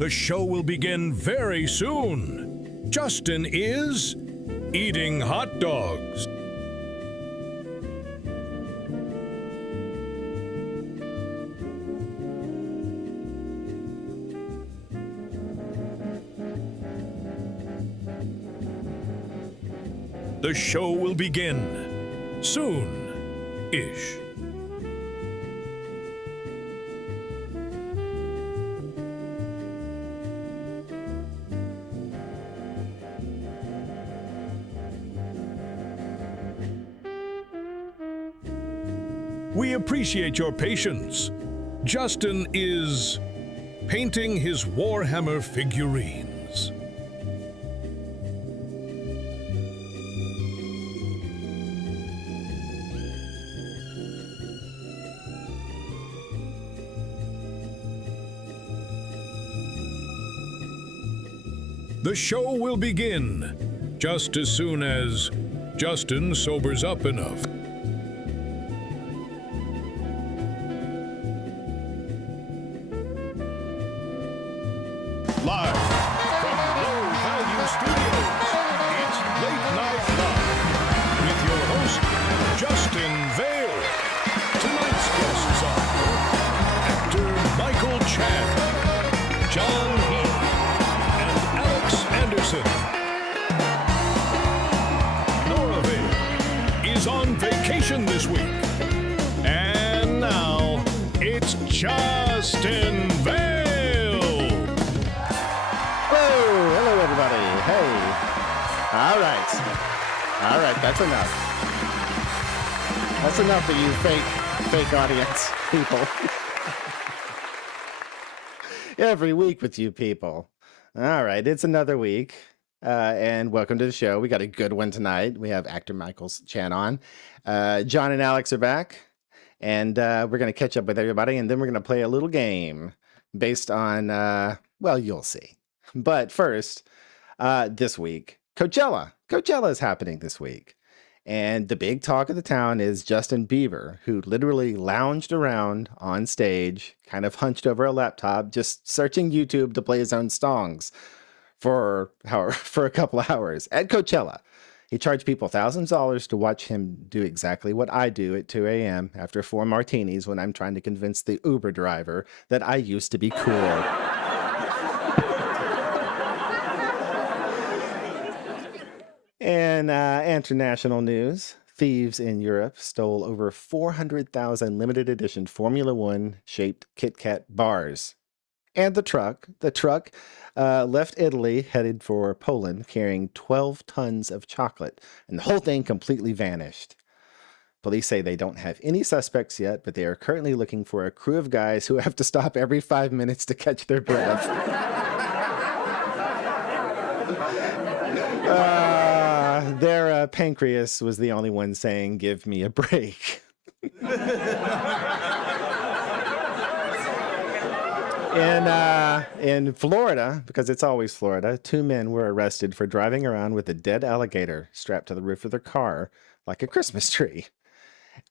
The show will begin very soon. Justin is eating hot dogs. The show will begin soon-ish. We appreciate your patience. Justin is painting his Warhammer figurines. The show will begin just as soon as Justin sobers up enough. Live from Vale Studios, it's Late Night Live with your host, Justin Vale. Tonight's guests are actor Michael Chan, John Heath, and Alex Anderson. Nora Vale is on vacation this week. And now, it's Justin Vale. Hello, everybody. Hey. All right, that's enough. That's enough of you fake audience people. Every week with you people. All right, it's another week. And welcome to the show. We got a good one tonight. We have actor Michael Chan on. John and Alex are back. And we're going to catch up with everybody. And then we're going to play a little game based on, well, you'll see. But first, this week, Coachella. Coachella is happening this week. And the big talk of the town is Justin Bieber, who literally lounged around on stage, kind of hunched over a laptop, just searching YouTube to play his own songs for a couple of hours at Coachella. He charged people thousands of dollars to watch him do exactly what I do at 2 a.m. after 4 martinis when I'm trying to convince the Uber driver that I used to be cool. In international news, thieves in Europe stole over 400,000 limited edition Formula One shaped Kit Kat bars. And the truck left Italy, headed for Poland, carrying 12 tons of chocolate, and the whole thing completely vanished. Police say they don't have any suspects yet, but they are currently looking for a crew of guys who have to stop every 5 minutes to catch their breath. Their pancreas was the only one saying, "Give me a break." In Florida, because it's always Florida, 2 men were arrested for driving around with a dead alligator strapped to the roof of their car like a Christmas tree.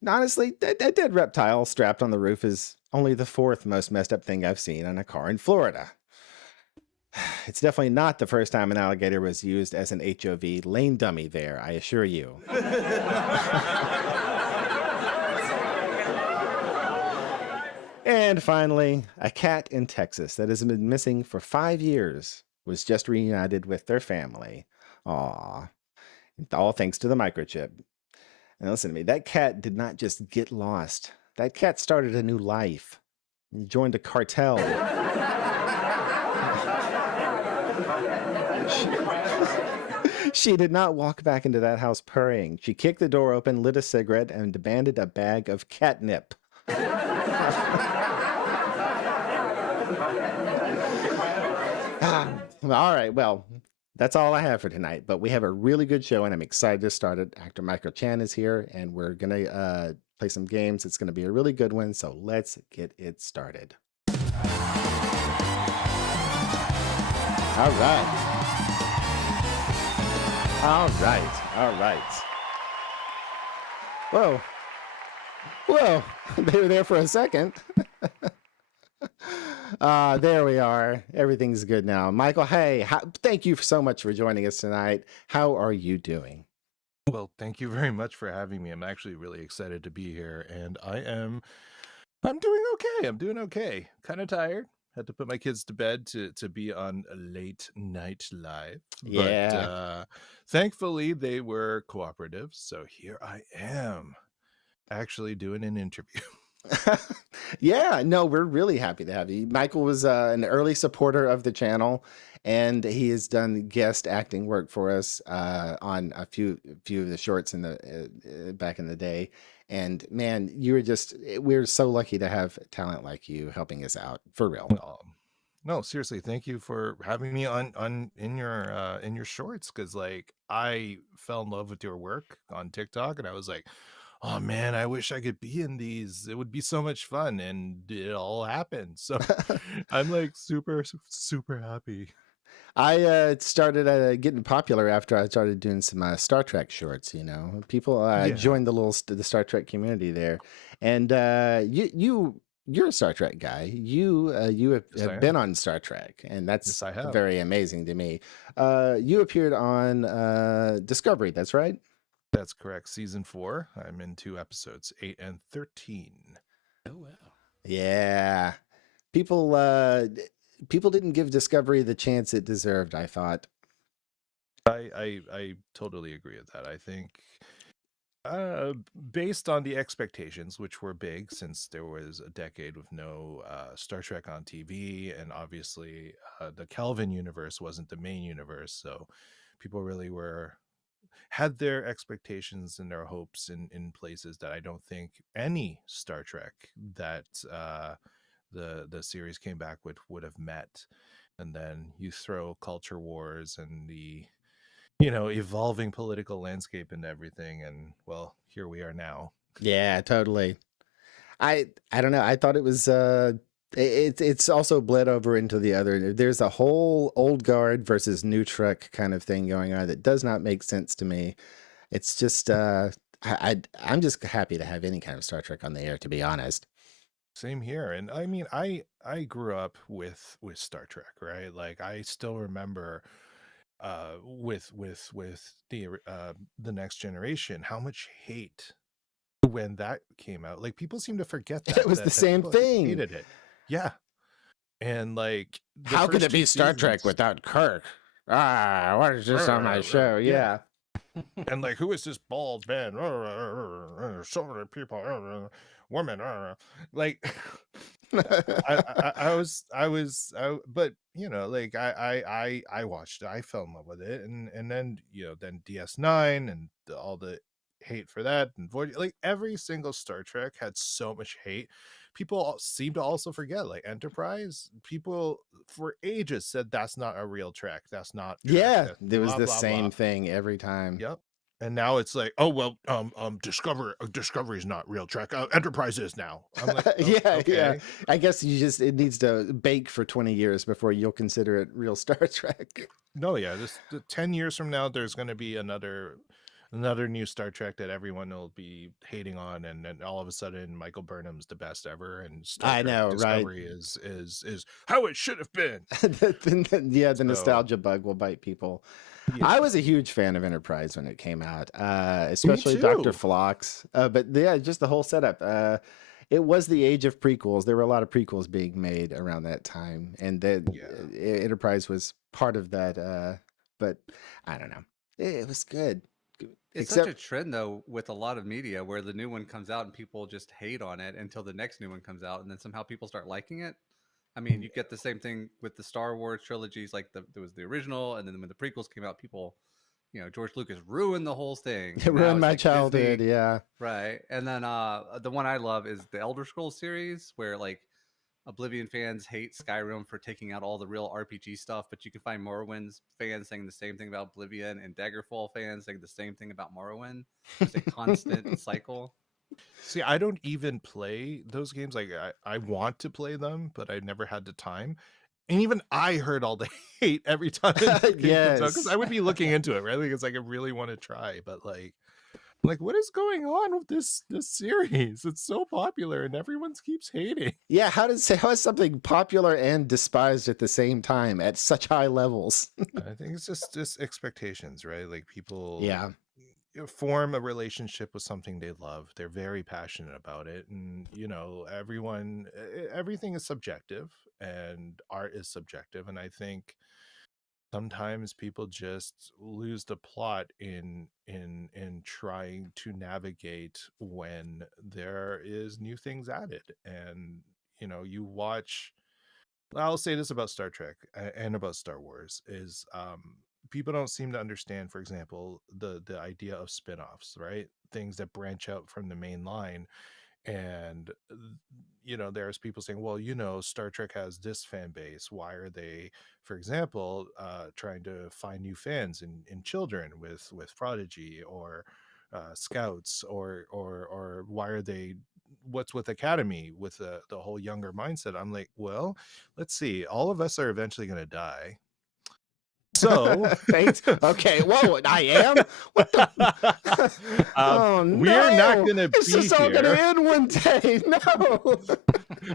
And honestly, a dead reptile strapped on the roof is only the 4th most messed up thing I've seen on a car in Florida. It's definitely not the first time an alligator was used as an HOV lane dummy there, I assure you. And finally, a cat in Texas that has been missing for 5 years was just reunited with their family. Aww. All thanks to the microchip. And listen to me, that cat did not just get lost. That cat started a new life. He joined a cartel. She did not walk back into that house purring. She kicked the door open, lit a cigarette, and demanded a bag of catnip. All right, well, that's all I have for tonight. But we have a really good show, and I'm excited to start it. Actor Michael Chan is here, and we're going to play some games. It's going to be a really good one, so let's get it started. All right. All right. Whoa, they were there for a second. There we are. Everything's good now. Michael, hey, thank you so much for joining us tonight. How are you doing? Well, thank you very much for having me. I'm actually really excited to be here, and I'm doing okay. I'm doing okay. Kind of tired. Had to put my kids to bed to be on a late night live, but Yeah. thankfully they were cooperative. So here I am, actually doing an interview. Yeah, no, we're really happy to have you. Michael was an early supporter of the channel, and he has done guest acting work for us on a few of the shorts in the back in the day. And man, we're so lucky to have talent like you helping us out for real. No, seriously, thank you for having me on in your shorts, because like I fell in love with your work on TikTok, and I was like, oh man, I wish I could be in these. It would be so much fun, and it all happened. So I'm like super happy. I started getting popular after I started doing some Star Trek shorts. People Yeah. joined the Star Trek community there, and you're a Star Trek guy. You have, Yes, I been am. on Star Trek, and Yes, that's I have. very amazing to me. You appeared on Discovery. That's right. That's correct. Season 4. I'm in 2 episodes, 8 and 13. Oh wow. Yeah, people people didn't give Discovery the chance it deserved, I thought. I totally agree with that. I think uh based on the expectations, which were big since there was a decade with no Star Trek on TV, and obviously the Kelvin universe wasn't the main universe, so people really had their expectations and their hopes in places that I don't think any Star Trek that the series came back with would have met. And then you throw culture wars and the evolving political landscape and everything, and well, here we are now. Yeah, totally. I don't know. I thought it was it's also bled over into the other. There's a whole old guard versus new Trek kind of thing going on that does not make sense to me. It's just I'm just happy to have any kind of Star Trek on the air, to be honest. Same here. And I mean, I grew up with Star Trek, right? Like I still remember with the Next Generation, how much hate when that came out. Like people seem to forget It was the that same people thing. hated it. Yeah. And like How could it be Star Trek without Kirk? What is this on my show? Yeah. And like, who is this bald man? So many people, women. Like, but like I watched it. I fell in love with it, and then then DS9 and all the hate for that, and Void. Like every single Star Trek had so much hate. People seem to also forget, like Enterprise. People for ages said that's not a real Trek. That's not Trek. Yeah, That's it was blah, the blah, same blah. thing every time. Yep. And now it's like, oh well, Discovery is not real Trek. Enterprise is now. I'm like, oh, Yeah, okay. yeah. I guess it needs to bake for 20 years before you'll consider it real Star Trek. No, yeah. 10 years from now, there's going to be another new Star Trek that everyone will be hating on, and then all of a sudden, Michael Burnham's the best ever, and Star I Trek know, right? Discovery is how it should have been. Yeah, the nostalgia bug will bite people. Yeah. I was a huge fan of Enterprise when it came out, especially Dr. Phlox. But yeah, just the whole setup. It was the age of prequels. There were a lot of prequels being made around that time, and Enterprise was part of that. But I don't know. It was good. It's such a trend though with a lot of media where the new one comes out and people just hate on it until the next new one comes out, and then somehow people start liking it. I mean, you get the same thing with the Star Wars trilogies. Like there was the original, and then when the prequels came out, people, George Lucas ruined the whole thing. It ruined my childhood, Disney, yeah. Right, and then the one I love is the Elder Scrolls series, where like Oblivion fans hate Skyrim for taking out all the real RPG stuff, but you can find Morrowind's fans saying the same thing about Oblivion, and Daggerfall fans saying the same thing about Morrowind. It's a constant cycle. See, I don't even play those games. Like I want to play them, but I never had the time. And even I heard all the hate every time it comes out, because I would be looking into it, right? Because like I really want to try, but like Like, what is going on with this series? It's so popular and everyone keeps hating. Yeah, how is something popular and despised at the same time at such high levels? I think it's just expectations, right? Like people Yeah. form a relationship with something they love. They're very passionate about it, and everything is subjective, and art is subjective. And I think sometimes people just lose the plot in trying to navigate when there is new things added. And you watch, I'll say this about Star Trek and about Star Wars is people don't seem to understand, for example, the idea of spin-offs, right? Things that branch out from the main line. And there's people saying, well, Star Trek has this fan base. Why are they, for example, trying to find new fans in children with Prodigy or Scouts, or why are they, what's with Academy with the whole younger mindset? I'm like, well, let's see, all of us are eventually going to die. So Thanks. Okay. Whoa, I am? What the? Oh, no. We're not going to be It's just all going to here. end one day. No.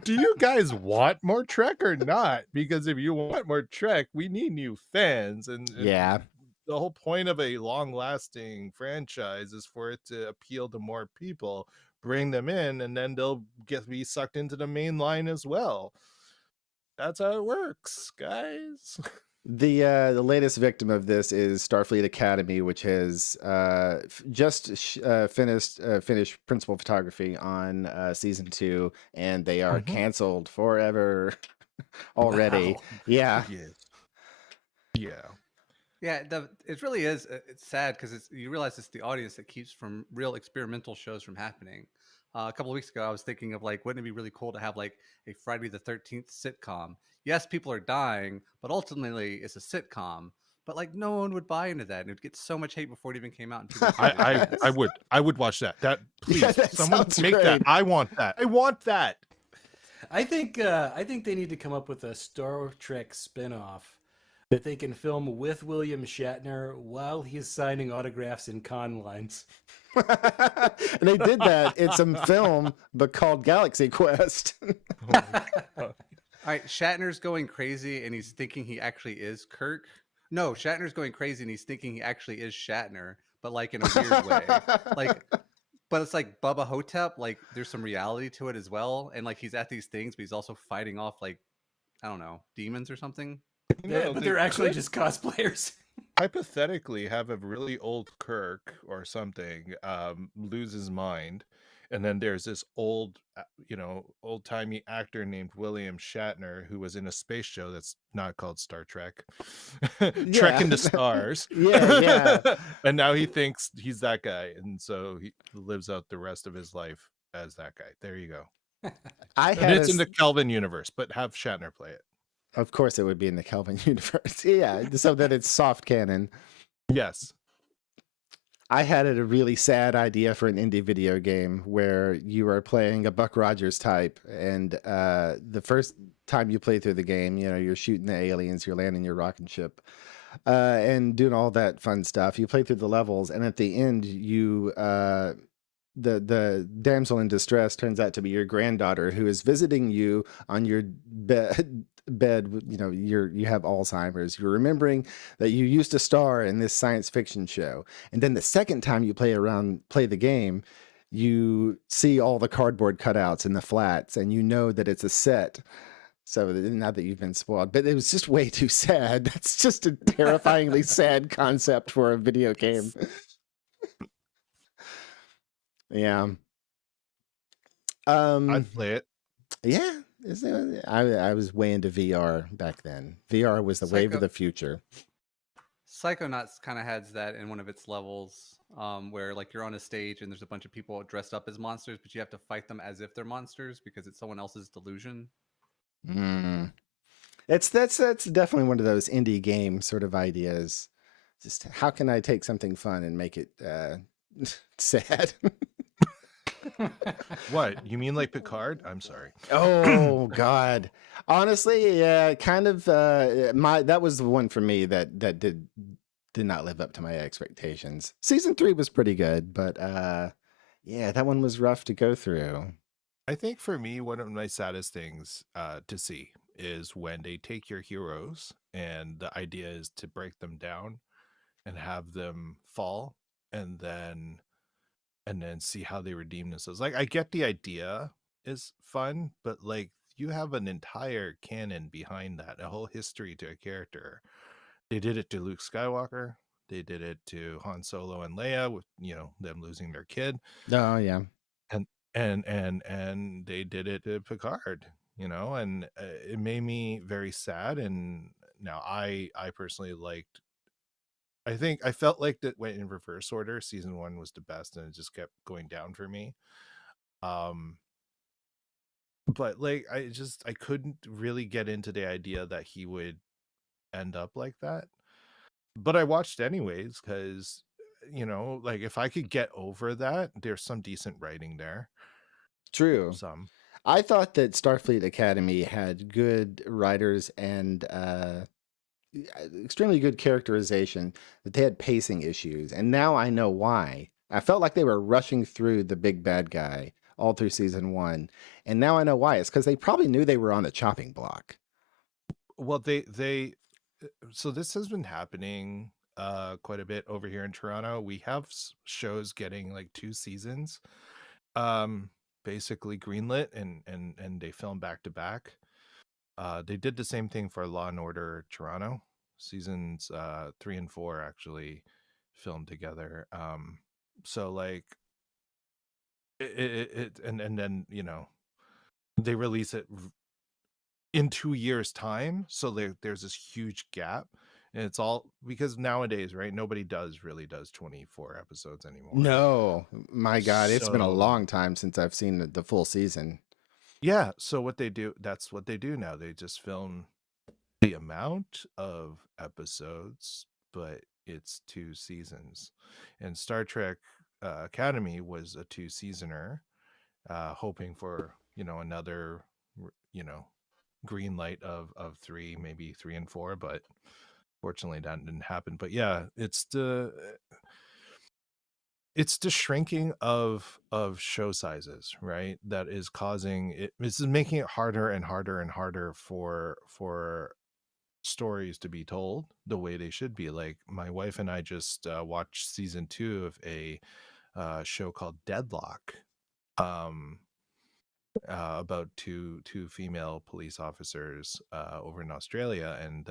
Do you guys want more Trek or not? Because if you want more Trek, we need new fans. And Yeah. the whole point of a long-lasting franchise is for it to appeal to more people, bring them in, and then they'll be sucked into the main line as well. That's how it works, guys. The latest victim of this is Starfleet Academy, which has finished principal photography on season 2, and they are canceled forever already. Wow. Yeah. Yeah, it really is. It's sad because you realize it's the audience that keeps from real experimental shows from happening. A couple of weeks ago, I was thinking of wouldn't it be really cool to have a Friday the 13th sitcom? Yes, people are dying, but ultimately it's a sitcom. But no one would buy into that, and it would get so much hate before it even came out. And people I would watch that. Please, Yeah, that someone sounds make great. that. I want that. I want that. I think they need to come up with a Star Trek spin-off that they can film with William Shatner while he's signing autographs in con lines. And they did that in some film, but called Galaxy Quest. All right, Shatner's going crazy, and he's thinking he actually is Kirk. No, Shatner's going crazy, and he's thinking he actually is Shatner, but in a weird way. But it's like Bubba Hotep. There's some reality to it as well, and he's at these things, but he's also fighting off I don't know, demons or something. But they're actually just cosplayers. Hypothetically have a really old Kirk or something lose his mind, and then there's this old-timey actor named William Shatner who was in a space show that's not called Star Trek, Trek into Stars. Yeah. And now he thinks he's that guy, and so he lives out the rest of his life as that guy. There you go. And it's in the Kelvin universe, but have Shatner play it. Of course, it would be in the Kelvin universe. Yeah, so that it's soft canon. Yes. I had a really sad idea for an indie video game where you are playing a Buck Rogers type, and the first time you play through the game, you're shooting the aliens, you're landing your rocket ship, and doing all that fun stuff. You play through the levels, and at the end, the damsel in distress turns out to be your granddaughter who is visiting you on your bed. You have Alzheimer's. You're remembering that you used to star in this science fiction show, and then the second time you play the game, you see all the cardboard cutouts and the flats, and you know that it's a set. So not that you've been spoiled, but it was just way too sad. That's just a terrifyingly sad concept for a video game. Yeah. I'd play it. Yeah. I was way into VR back then. VR was the wave of the future. Psychonauts kind of has that in one of its levels, where you're on a stage and there's a bunch of people dressed up as monsters, but you have to fight them as if they're monsters because it's someone else's delusion. That's definitely one of those indie game sort of ideas. Just how can I take something fun and make it sad? What, you mean like Picard? I'm sorry. Oh God. Honestly, yeah, kind of. That was the one for me that did did not live up to my expectations. Season 3 was pretty good, but yeah, that one was rough to go through. I think for me, one of my saddest things to see is when they take your heroes and the idea is to break them down and have them fall and then see how they redeem themselves. Like, I get the idea is fun, but like you have an entire canon behind that, a whole history to a character. They did it to Luke Skywalker. They did it to Han Solo and Leia with, you know, them losing their kid. Oh yeah. And they did it to Picard, you know, and it made me very sad. And now I personally liked, I felt like that went in reverse order. Season 1 was the best and it just kept going down for me. But like I couldn't really get into the idea that he would end up like that. But I watched anyways because, you know, like if I could get over that, there's some decent writing there. True. Some. I thought that Starfleet Academy had good writers and extremely good characterization, that they had pacing issues. And now I know why. I felt like they were rushing through the big bad guy all through season 1. And now I know why. It's because they probably knew they were on the chopping block. Well, so this has been happening quite a bit over here in Toronto. We have shows getting like 2 seasons basically greenlit and they film back to back. They did the same thing for Law and Order Toronto. Seasons 3 and 4 actually filmed together. So like and then, you know, they release it in 2 years time, so there's this huge gap, and it's all because nowadays, right, nobody really does 24 episodes anymore. No, my God, it's been a So- long time since I've seen the full season. Yeah, so that's what they do now. They just film the amount of episodes, but it's 2 seasons. And Star Trek Academy was a 2-seasoner, hoping for, you know, another, you know, green light of 3, maybe 3 and 4, but fortunately that didn't happen. But yeah, it's the shrinking of show sizes, right, that is causing it. This is making it harder and harder and harder for stories to be told the way they should be. Like my wife and I just watched season 2 of a show called Deadlock, about two female police officers over in Australia. And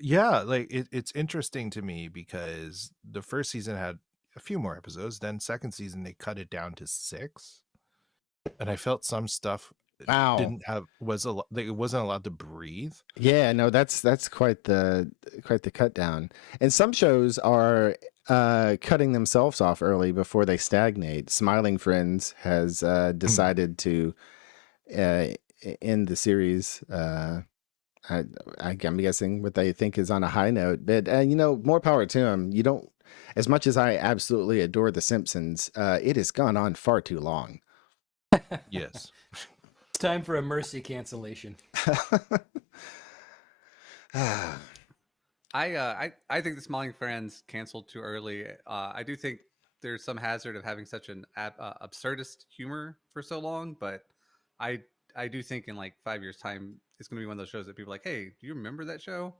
yeah, like it's interesting to me because the first season had a few more episodes, then second season they cut it down to 6, and I felt some stuff Wow. didn't have like it wasn't allowed to breathe. Yeah, no, that's quite the cut down. And some shows are cutting themselves off early before they stagnate. Smiling Friends has decided to end the series. I'm guessing what they think is on a high note, but you know, more power to them. You don't, as much as I absolutely adore The Simpsons, it has gone on far too long. Yes. It's time for a mercy cancellation. I think the Smiling Friends canceled too early. I do think there's some hazard of having such an absurdist humor for so long, but I do think in like 5 years' time, it's going to be one of those shows that people are like, hey, do you remember that show?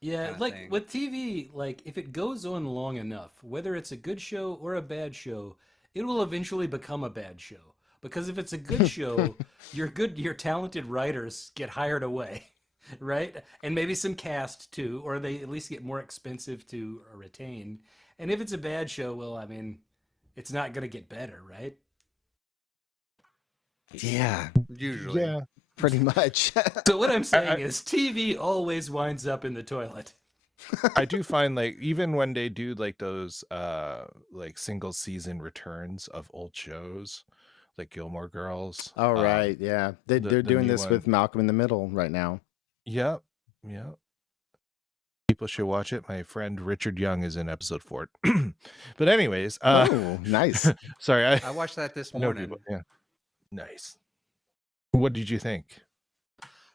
Yeah, Kinda like thing. with TV, like if it goes on long enough, whether it's a good show or a bad show, it will eventually become a bad show. Because if it's a good show, your talented writers get hired away, right? And maybe some cast too, or they at least get more expensive to retain. And if it's a bad show, well, I mean, it's not going to get better, right? Yeah, Usually. Yeah. pretty much. So what I'm saying is TV always winds up in the toilet. I do find like even when they do like those like single season returns of old shows like Gilmore Girls. All right, yeah, they're the doing new this one. with Malcolm in the Middle right now. Yep. People should watch it. My friend Richard Young is in episode 4. But anyways, Oh, nice. sorry, I watched that this I know morning. people. Yeah. Nice. What did you think?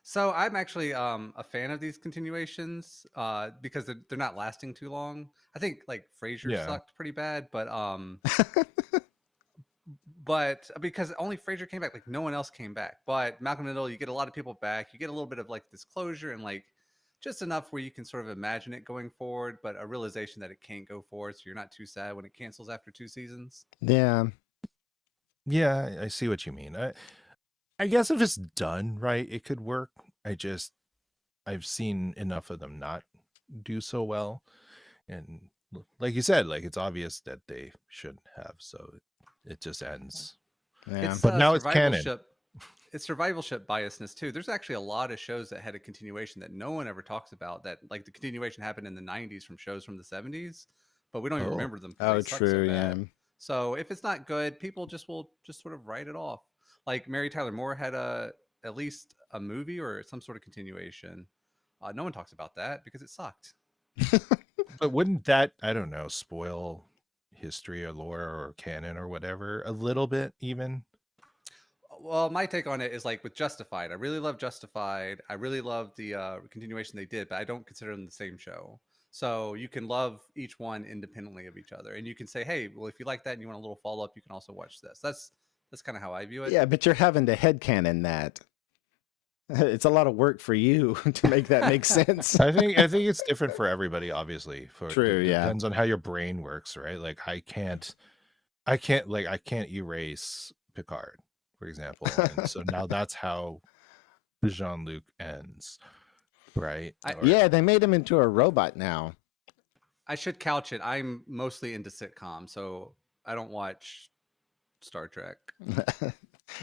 So I'm actually a fan of these continuations because they're not lasting too long. I think like Frasier Yeah. sucked pretty bad, but because only Frasier came back, like no one else came back. But Malcolm in the Middle, you get a lot of people back. You get a little bit of like disclosure and like just enough where you can sort of imagine it going forward, but a realization that it can't go forward, so you're not too sad when it cancels after 2 seasons. Yeah. Yeah, I see what you mean. I guess if it's done right, it could work. I've seen enough of them not do so well. And like you said, like it's obvious that they shouldn't have, so it just ends. Yeah. It's But now it's canon. It's survivalship biasness too. There's actually a lot of shows that had a continuation that no one ever talks about. That like the continuation happened in the '90s from shows from the '70s, but we don't even Oh. remember them. 'Cause Oh, they suck so true. Yeah. bad. So if it's not good, people will just sort of write it off. Like Mary Tyler Moore had at least a movie or some sort of continuation. No one talks about that because it sucked. But wouldn't that, I don't know, spoil history or lore or canon or whatever a little bit even? Well, my take on it is like with Justified. I really love Justified. I really love the continuation they did, but I don't consider them the same show. So you can love each one independently of each other, and you can say, "Hey, well, if you like that and you want a little follow up, you can also watch this." That's kind of how I view it. Yeah, but you're having to headcanon that. It's a lot of work for you to make that make sense. I think it's different for everybody, obviously. True, it yeah. depends on how your brain works, right? Like I can't erase Picard, for example. And so now that's how Jean-Luc ends, right? Yeah, they made him into a robot now. I should couch it. I'm mostly into sitcoms, so I don't watch Star Trek.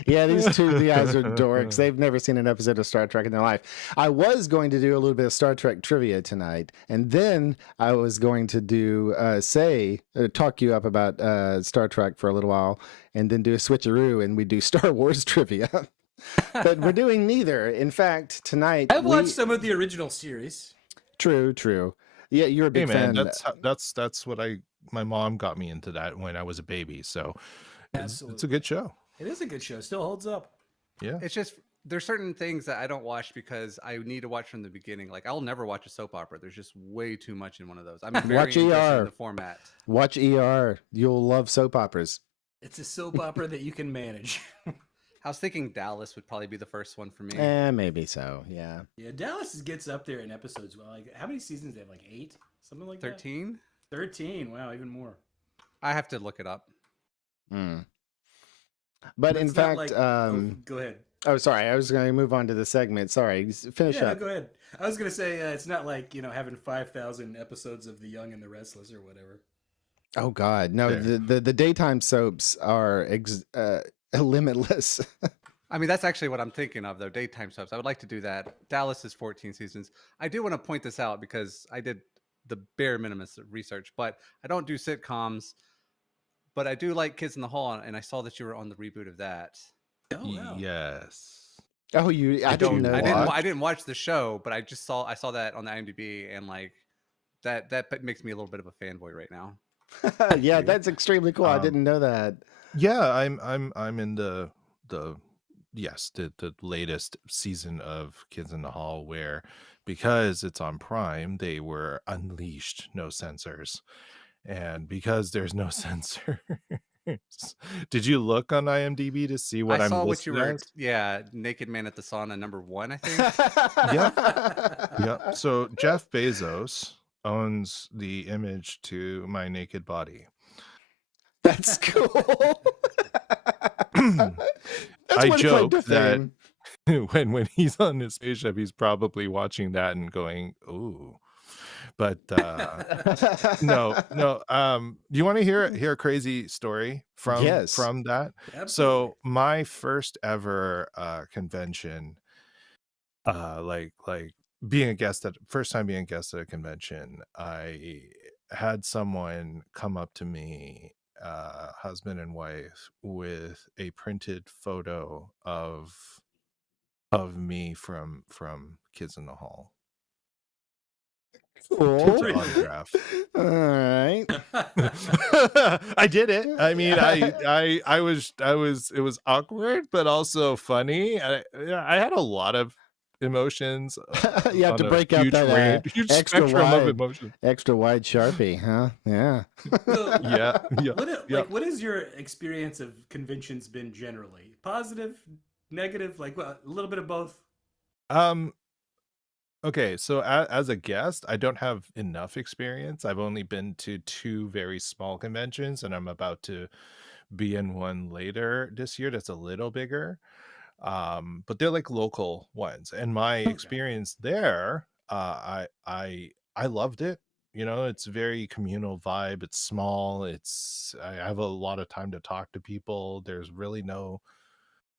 Yeah, these two guys are dorks. They've never seen an episode of Star Trek in their life. I was going to do a little bit of Star Trek trivia tonight, and then I was going to do talk you up about Star Trek for a little while, and then do a switcheroo, and we do Star Wars trivia. But we're doing neither. In fact, tonight I've watched some of the original series. True. Yeah, you're a big fan. That's what my mom got me into that when I was a baby. So it's a good show. It is a good show. Still holds up. Yeah. It's just there's certain things that I don't watch because I need to watch from the beginning. Like I'll never watch a soap opera. There's just way too much in one of those. I'm very Watch interested ER. in the format. Watch ER. You'll love soap operas. It's a soap opera that you can manage. I was thinking Dallas would probably be the first one for me. Maybe so. Yeah. Yeah, Dallas gets up there in episodes. Well, like how many seasons do they have? Like 8, something like 13? that. 13. Wow, even more. I have to look it up. But in it's not fact, like- go ahead. Oh, sorry. I was going to move on to the segment. Sorry. Finish Yeah, up. go ahead. I was gonna say it's not like having 5,000 episodes of The Young and the Restless or whatever. Oh God, no. Yeah. The daytime soaps are limitless. I mean, that's actually what I'm thinking of, though. Daytime soaps. I would like to do that. Dallas is 14 seasons. I do want to point this out because I did the bare minimum research, but I don't do sitcoms. But I do like Kids in the Hall, and I saw that you were on the reboot of that. Oh wow. Yes. Oh, I didn't know. I didn't watch the show, but I saw that on the IMDb, and like that makes me a little bit of a fanboy right now. Yeah, that's extremely cool. I didn't know that. Yeah, I'm in the latest season of Kids in the Hall, where because it's on Prime, they were unleashed, no censors. And because there's no censors, did you look on IMDb to see what I I'm saw what listed you were. as? Yeah, Naked Man at the Sauna, #1, I think. Yeah. So Jeff Bezos owns the image to my naked body. That's cool. That's I one claim joke to that fame. when he's on his spaceship, he's probably watching that and going, "Ooh." But no. Do you want to hear a crazy story from that? Absolutely. So my first ever convention, like first time being a guest at a convention, I had someone come up to me, husband and wife, with a printed photo of me from Kids in the Hall. Cool. To autograph. All right. I did it. I mean, it was awkward, but also funny. I had a lot of emotions You have on to a break out huge that range, huge extra spectrum of wide, emotion. extra wide Sharpie, huh? Yeah. So, Yeah, yeah, yeah. what has your experience of conventions been generally? Positive, negative, like a little bit of both? Um. Okay, so as a guest, I don't have enough experience. I've only been to two very small conventions, and I'm about to be in one later this year that's a little bigger. But they're like local ones, and my Okay. experience there, I loved it. You know, it's very communal vibe. It's small. I have a lot of time to talk to people. There's really no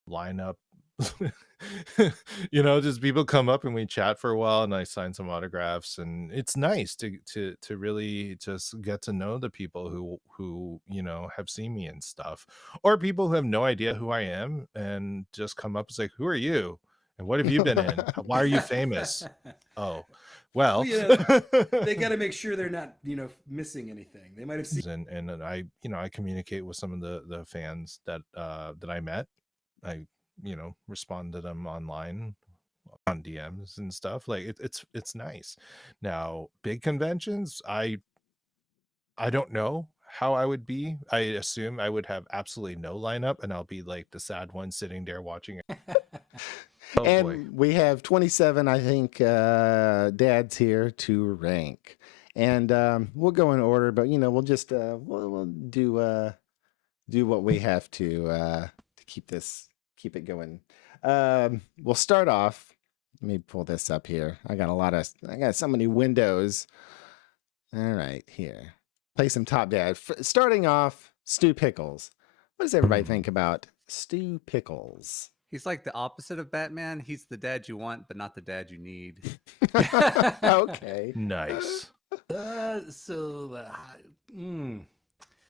lineup. You know, just people come up and we chat for a while, and I sign some autographs, and it's nice to really just get to know the people who you know have seen me and stuff, or people who have no idea who I am and just come up and say, "Who are you? And what have you been in? Why are you famous?" Oh, Well, well. you know, they got to make sure they're not, missing anything. They might have seen. And then I, you know, I communicate with some of the fans that I met. I, you know, respond to them online on DMs and stuff. Like it's nice. Now, big conventions, I don't know how I would be. I assume I would have absolutely no lineup, and I'll be like the sad one sitting there watching it. Oh And boy. we have 27, I think, dads here to rank. And we'll go in order, but we'll just we'll do what we have to keep it going. We'll start off. Let me pull this up here. I got so many windows. All right, here. Play some top dad. Starting off, Stu Pickles. What does everybody think about Stu Pickles? He's like the opposite of Batman. He's the dad you want, but not the dad you need. Okay. Nice.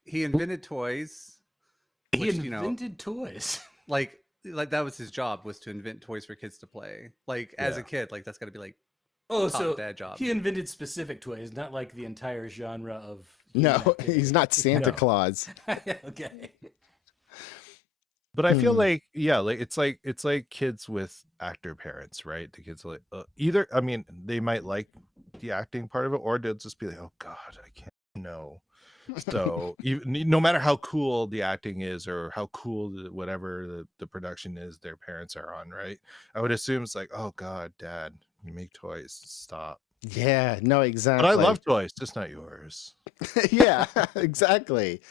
He invented toys. He which, invented toys. Like that was his job, was to invent toys for kids to play. Like as a kid, like that's got to be like Oh, top so dad job. he invented specific toys, not like the entire genre of. No, human activity. he's not Santa No. Claus. Okay. But I feel like, yeah, like it's like kids with actor parents, right? The kids are like either, I mean, they might like the acting part of it, or they'll just be like, oh God, I can't know. So even, no matter how cool the acting is or how cool whatever the production is their parents are on, right? I would assume it's like, oh God, Dad, you make toys, stop. Yeah, no, exactly. But I love toys, just not yours. Yeah, exactly.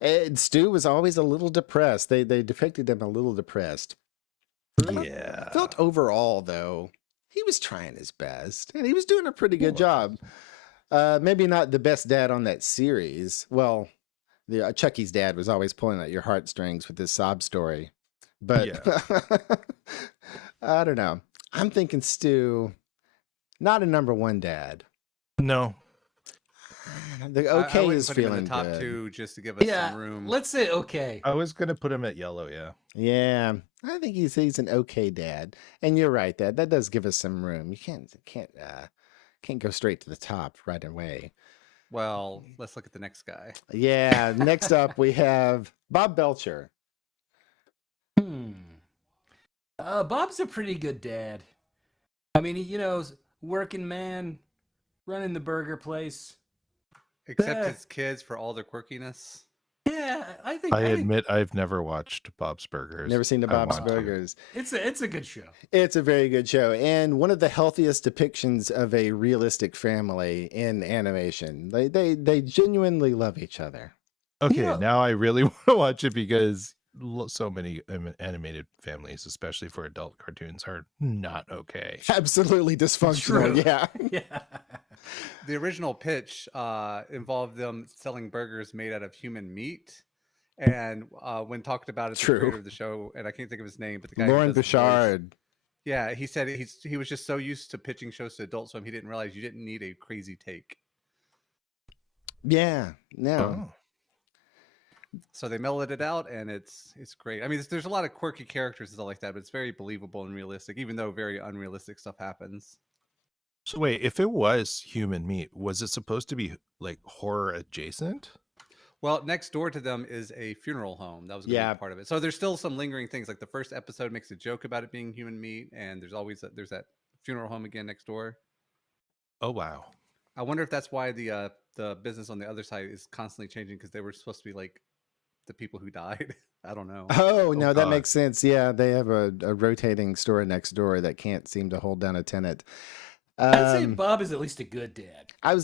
And Stu was always a little depressed. They depicted him a little depressed. Yeah. Felt overall, though, he was trying his best, and he was doing a pretty good job. Maybe not the best dad on that series. Well, the Chucky's dad was always pulling at your heartstrings with his sob story. But I don't know. I'm thinking Stu, not a number one dad. No. The I okay wouldn't is put him feeling in the top good. 2 just to give us some room. Let's say okay. I was gonna put him at yellow, yeah. Yeah, I think he's an okay dad. And you're right, Dad. That does give us some room. You can't go straight to the top right away. Well, let's look at the next guy. Yeah. Next up, we have Bob Belcher. Bob's a pretty good dad. I mean, working man, running the burger place. Except his kids for all their quirkiness. Yeah, I think. I admit I've never watched Bob's Burgers. Never seen the I Bob's want to. Burgers. It's a good show. It's a very good show, and one of the healthiest depictions of a realistic family in animation. They genuinely love each other. Okay, now I really want to watch it because so many animated families, especially for adult cartoons, are not okay. Absolutely dysfunctional. True. Yeah. Yeah. The original pitch involved them selling burgers made out of human meat. And when talked about it, the creator of the show, and I can't think of his name, but the guy Lauren who does the voice, Bouchard. yeah, he said he was just so used to pitching shows to adults, so he didn't realize you didn't need a crazy take. Yeah. No. Oh. So they mellowed it out, and it's great. I mean, there's a lot of quirky characters and stuff like that, but it's very believable and realistic, even though very unrealistic stuff happens. So wait, if it was human meat, was it supposed to be like horror adjacent? Well, next door to them is a funeral home. That was going to Yeah. be part of it. So there's still some lingering things. Like the first episode makes a joke about it being human meat, and there's that funeral home again next door. Oh wow. I wonder if that's why the business on the other side is constantly changing because they were supposed to be like the people who died. I don't know. Oh, no, that God. makes sense. Yeah, they have a rotating store next door that can't seem to hold down a tenant. I'd say Bob is at least a good dad. I'm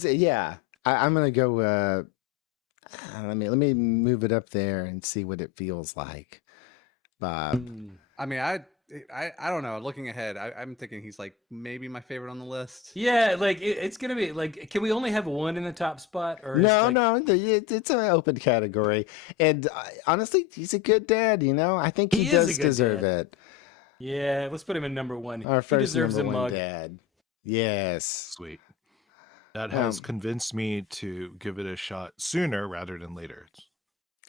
gonna go. Let me move it up there and see what it feels like, Bob. I mean, I don't know. Looking ahead, I'm thinking he's like maybe my favorite on the list. Yeah, like it's gonna be like, can we only have one in the top spot? Or is, No, like, no, it's an open category, and honestly, he's a good dad. I think he He is a does good deserve dad. it. Yeah, let's put him in number one. Our He first deserves a number one mug. dad. Yes. Sweet. That has convinced me to give it a shot sooner rather than later. It's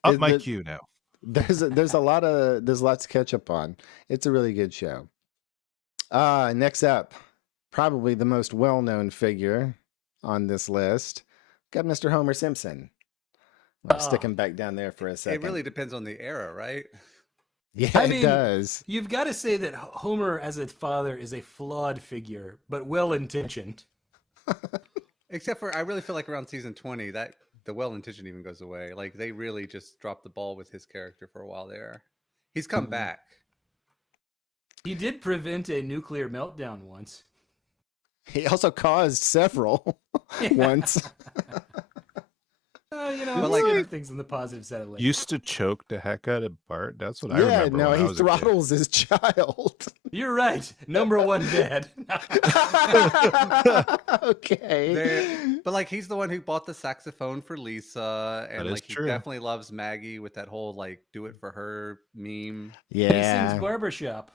up my queue now. There's lots to catch up on. It's a really good show. Next up, probably the most well-known figure on this list, got Mr. Homer Simpson. I'll stick him back down there for a second. It really depends on the era, right? Yeah, I it mean, does. You've got to say that Homer as a father is a flawed figure, but well-intentioned. Except for I really feel like around season 20 that the well-intention even goes away. Like they really just dropped the ball with his character for a while there. He's come back. He did prevent a nuclear meltdown once. He also caused several once. But like things on the positive side of life. Used to choke the heck out of Bart. That's what I remember. No, when I he was a kid. throttles his child. You're right. Number one dad. Okay. But like he's the one who bought the saxophone for Lisa, That and is like he true. definitely loves Maggie with that whole like do it for her meme. He sings barbershop.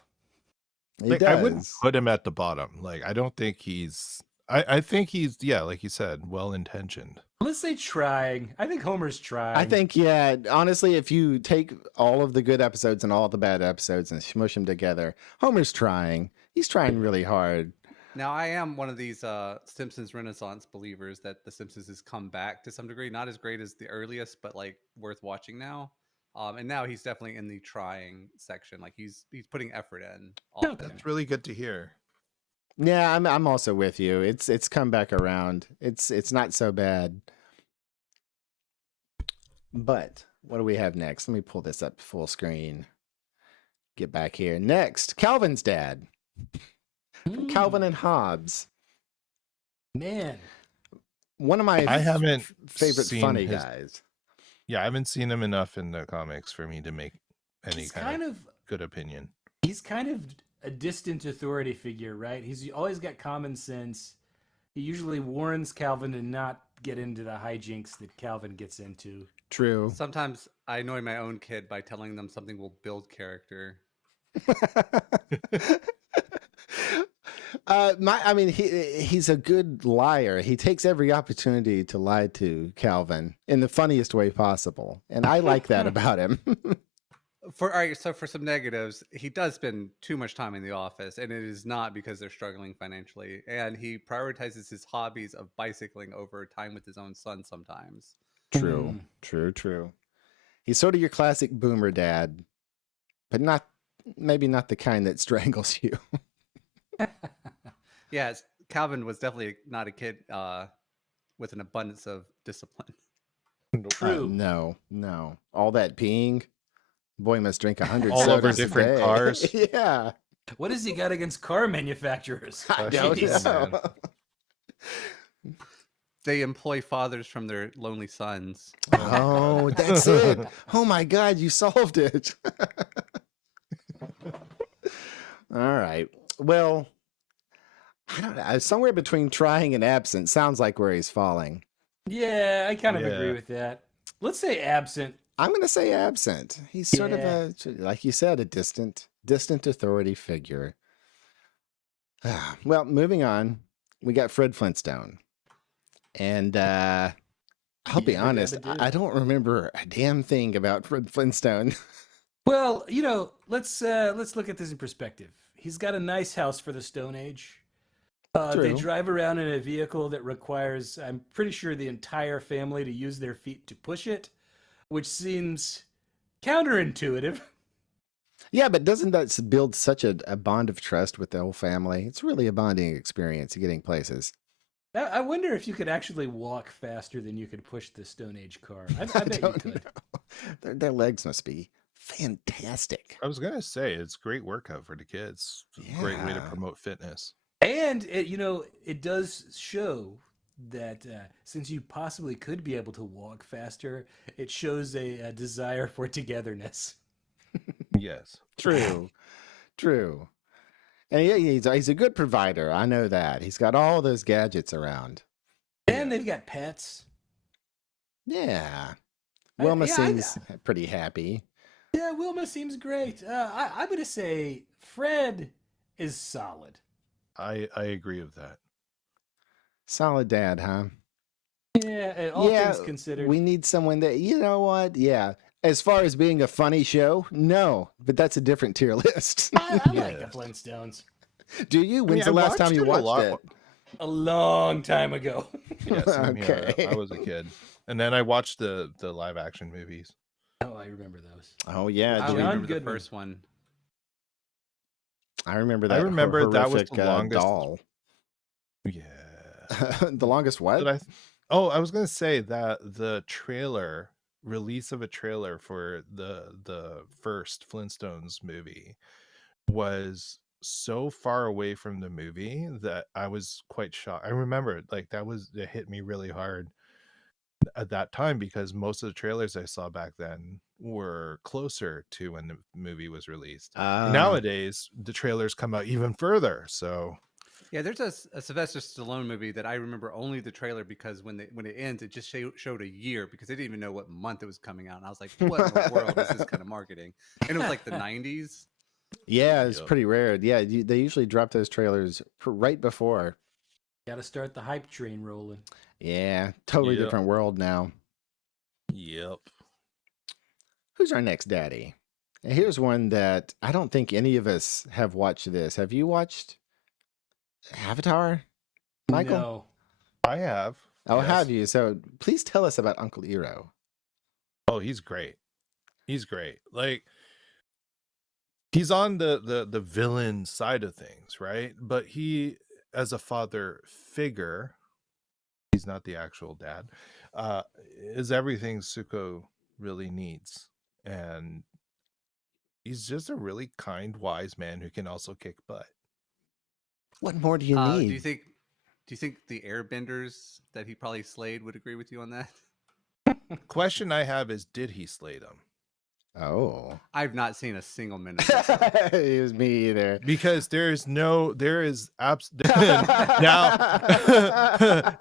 He Like, does. I wouldn't put him at the bottom. Like I don't think he's. I think he's like you said, well intentioned. Let's say trying. I think Homer's trying. I think, honestly, if you take all of the good episodes and all the bad episodes and smush them together, Homer's trying. He's trying really hard. Now I am one of these Simpsons Renaissance believers that the Simpsons has come back to some degree, not as great as the earliest, but like worth watching now. And now he's definitely in the trying section. Like he's putting effort in. Often. That's really good to hear. Yeah, I'm also with you. It's come back around. It's not so bad. But what do we have next? Let me pull this up full screen. Get back here. Next, Calvin's dad. From Calvin and Hobbes. Man. One of my I haven't favorite seen funny his- guys. Yeah, I haven't seen him enough in the comics for me to make any He's kind of good opinion. He's kind of a distant authority figure, right? He's always got common sense. He usually warns Calvin to not get into the hijinks that Calvin gets into. True. Sometimes I annoy my own kid by telling them something will build character. He's a good liar. He takes every opportunity to lie to Calvin in the funniest way possible, and I like that about him. So for some negatives, he does spend too much time in the office, and it is not because they're struggling financially. And he prioritizes his hobbies of bicycling over time with his own son sometimes. True. He's sort of your classic boomer dad, but maybe not the kind that strangles you. Yes, Calvin was definitely not a kid with an abundance of discipline. True. No. All that peeing. Boy must drink 100 All over sodas a different day. cars. Yeah. What has he got against car manufacturers? I don't Jeez. know. They employ fathers from their lonely sons. Oh, that's it. Oh my God, you solved it. All right. Well, I don't know. Somewhere between trying and absent sounds like where he's falling. Yeah, I kind of Yeah. agree with that. Let's say absent. I'm going to say absent. He's sort of like you said, a distant authority figure. Well, moving on, we got Fred Flintstone. And I'll be honest, I don't remember a damn thing about Fred Flintstone. Well, let's look at this in perspective. He's got a nice house for the Stone Age. They True. drive around in a vehicle that requires, I'm pretty sure, the entire family to use their feet to push it. which seems counterintuitive. Yeah, but doesn't that build such a bond of trust with the whole family? It's really a bonding experience getting places. I wonder if you could actually walk faster than you could push the Stone Age car. I I bet you don't could. know. Their legs must be fantastic. I was gonna say it's great workout for the kids. It's a great way to Yeah. promote fitness. And it does show that since you possibly could be able to walk faster, it shows a desire for togetherness. Yes. True. True. And yeah, he's a good provider. I know that. He's got all those gadgets around. And they've got pets. Yeah. Wilma yeah, seems pretty happy. Yeah, Wilma seems great. I'm going to say Fred is solid. I agree with that. Solid dad, huh? Yeah, and all things considered. We need someone that, you know what? Yeah. As far as being a funny show, no, but that's a different tier list. I like the Flintstones. Do you? When's the last time you watched it? A long time ago. Yeah, same here. Okay. I was a kid. And then I watched the live action movies. Oh, I remember those. Oh yeah, I John remember Goodman. the first one. I remember that. I remember that was horrific, the longest doll. Yeah. The longest what? I was gonna say that the release of a trailer for the first Flintstones movie was so far away from the movie that I was quite shocked. I remember it hit me really hard at that time because most of the trailers I saw back then were closer to when the movie was released. Nowadays, the trailers come out even further. So Yeah, there's a Sylvester Stallone movie that I remember only the trailer because when it ends, it just showed a year because they didn't even know what month it was coming out. And I was like, what in the world is this kind of marketing? And it was like the 90s. Yeah, it's Yep. pretty rare. Yeah, they usually drop those trailers right before. Got to start the hype train rolling. Yeah, totally Yep. different world now. Yep. Who's our next daddy? And here's one that I don't think any of us have watched this. Have you watched Avatar, Michael? No. I have. Oh, Yes. have you? So please tell us about Uncle Iroh. Oh, he's great. He's great. Like he's on the villain side of things, right? But he, as a father figure, he's not the actual dad, is everything Zuko really needs. And he's just a really kind, wise man who can also kick butt. What more do you Do need? you think the airbenders that he probably slayed would agree with you on that? Question I have is, did he slay them? Oh, I've not seen a single minute of it. it was me either. Because there is now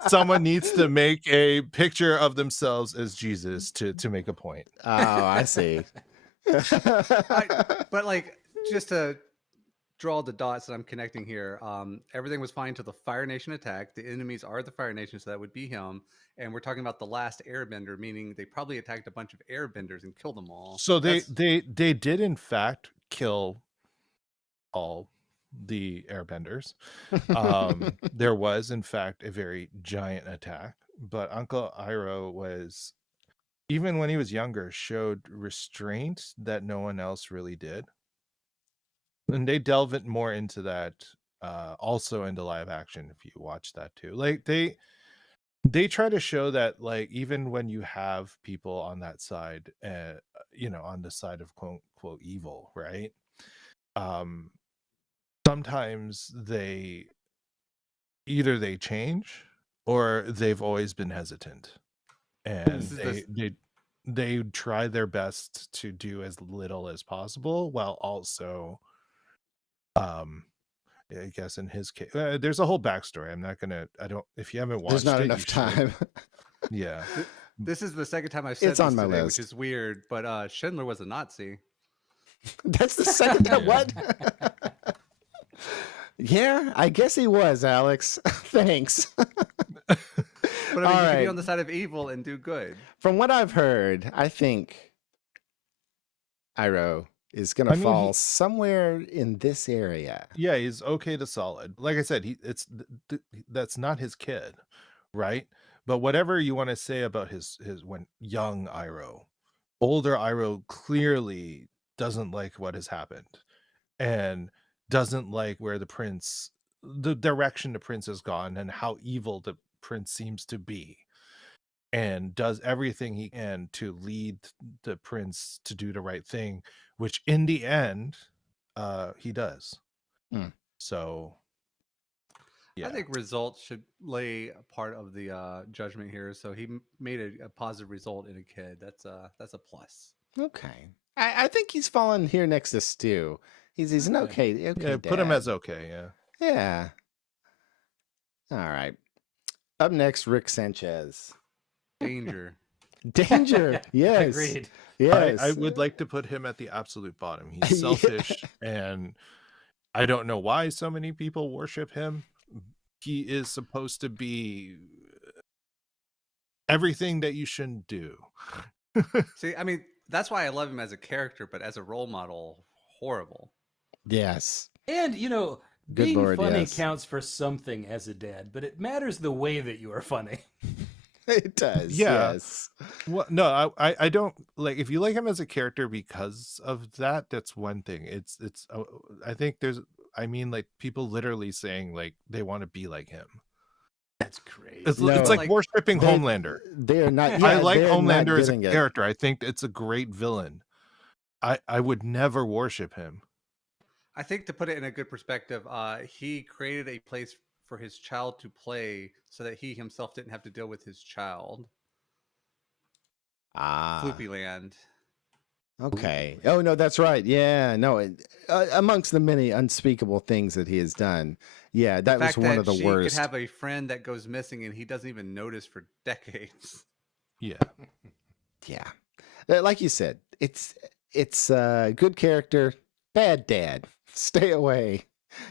someone needs to make a picture of themselves as Jesus to make a point. Oh, I see. But like, just to draw the dots that I'm connecting here, everything was fine until the Fire Nation attacked. The enemies are the Fire Nation, so that would be him. And we're talking about the last airbender, meaning they probably attacked a bunch of airbenders and killed them all. So they did in fact kill all the airbenders. There was in fact a very giant attack, but Uncle Iroh was, even when he was younger, showed restraint that no one else really did. And they delve it more into that also into live action if you watch that too. Like they try to show that, like, even when you have people on that side, on the side of quote unquote evil, right? Sometimes they change or they've always been hesitant, and they try their best to do as little as possible while also I guess in his case, there's a whole backstory. If you haven't watched There's not it, enough you should. time. Yeah. This is the second time I've said It's on this my today, list. which is weird. But Schindler was a Nazi. That's the second time. Yeah. What? Yeah, I guess he was, Alex. Thanks. But I mean, All you can right. be on the side of evil and do good. From what I've heard, I think Iroh is going to fall somewhere in this area. Yeah, he's okay to solid. Like I said, that's not his kid, right? But whatever you want to say about his when young Iroh, older Iroh clearly doesn't like what has happened and doesn't like where the direction the prince has gone and how evil the prince seems to be, and does everything he can to lead the prince to do the right thing, which in the end he does. Hmm. So I yeah, think results should lay a part of the judgment here. So he made a positive result in a kid. That's a plus. Okay. I think he's fallen here next to Stu. He's an Okay. okay yeah, put him dad. as okay. Yeah. Yeah. All right. Up next, Rick Sanchez. Danger. Danger. Yes. Agreed. Yes. I would like to put him at the absolute bottom. He's Yeah. selfish, and I don't know why so many people worship him. He is supposed to be everything that you shouldn't do. See, I mean, that's why I love him as a character, but as a role model, horrible. Yes. And Good being Lord, funny yes. counts for something as a dad, but it matters the way that you are funny. It does. Yeah. Yes. Well, no, I don't like, if you like him as a character because of that, that's one thing. It's I think like people literally saying like they want to be like him. That's crazy. It's No. like Like, worshipping they- Homelander. They're not. I Yeah, like they're not Homelander as a getting it. character. I think it's a great villain. I would never worship him. I think to put it in a good perspective, he created a place for his child to play so that he himself didn't have to deal with his child. Ah. Floopy Land. Okay. Oh no, that's right. Yeah. No. Amongst the many unspeakable things that he has done, yeah, that The was fact one that of the she worst. could have a friend that goes missing and he doesn't even notice for decades. Yeah. Yeah. Like you said, it's good character, bad dad. Stay away.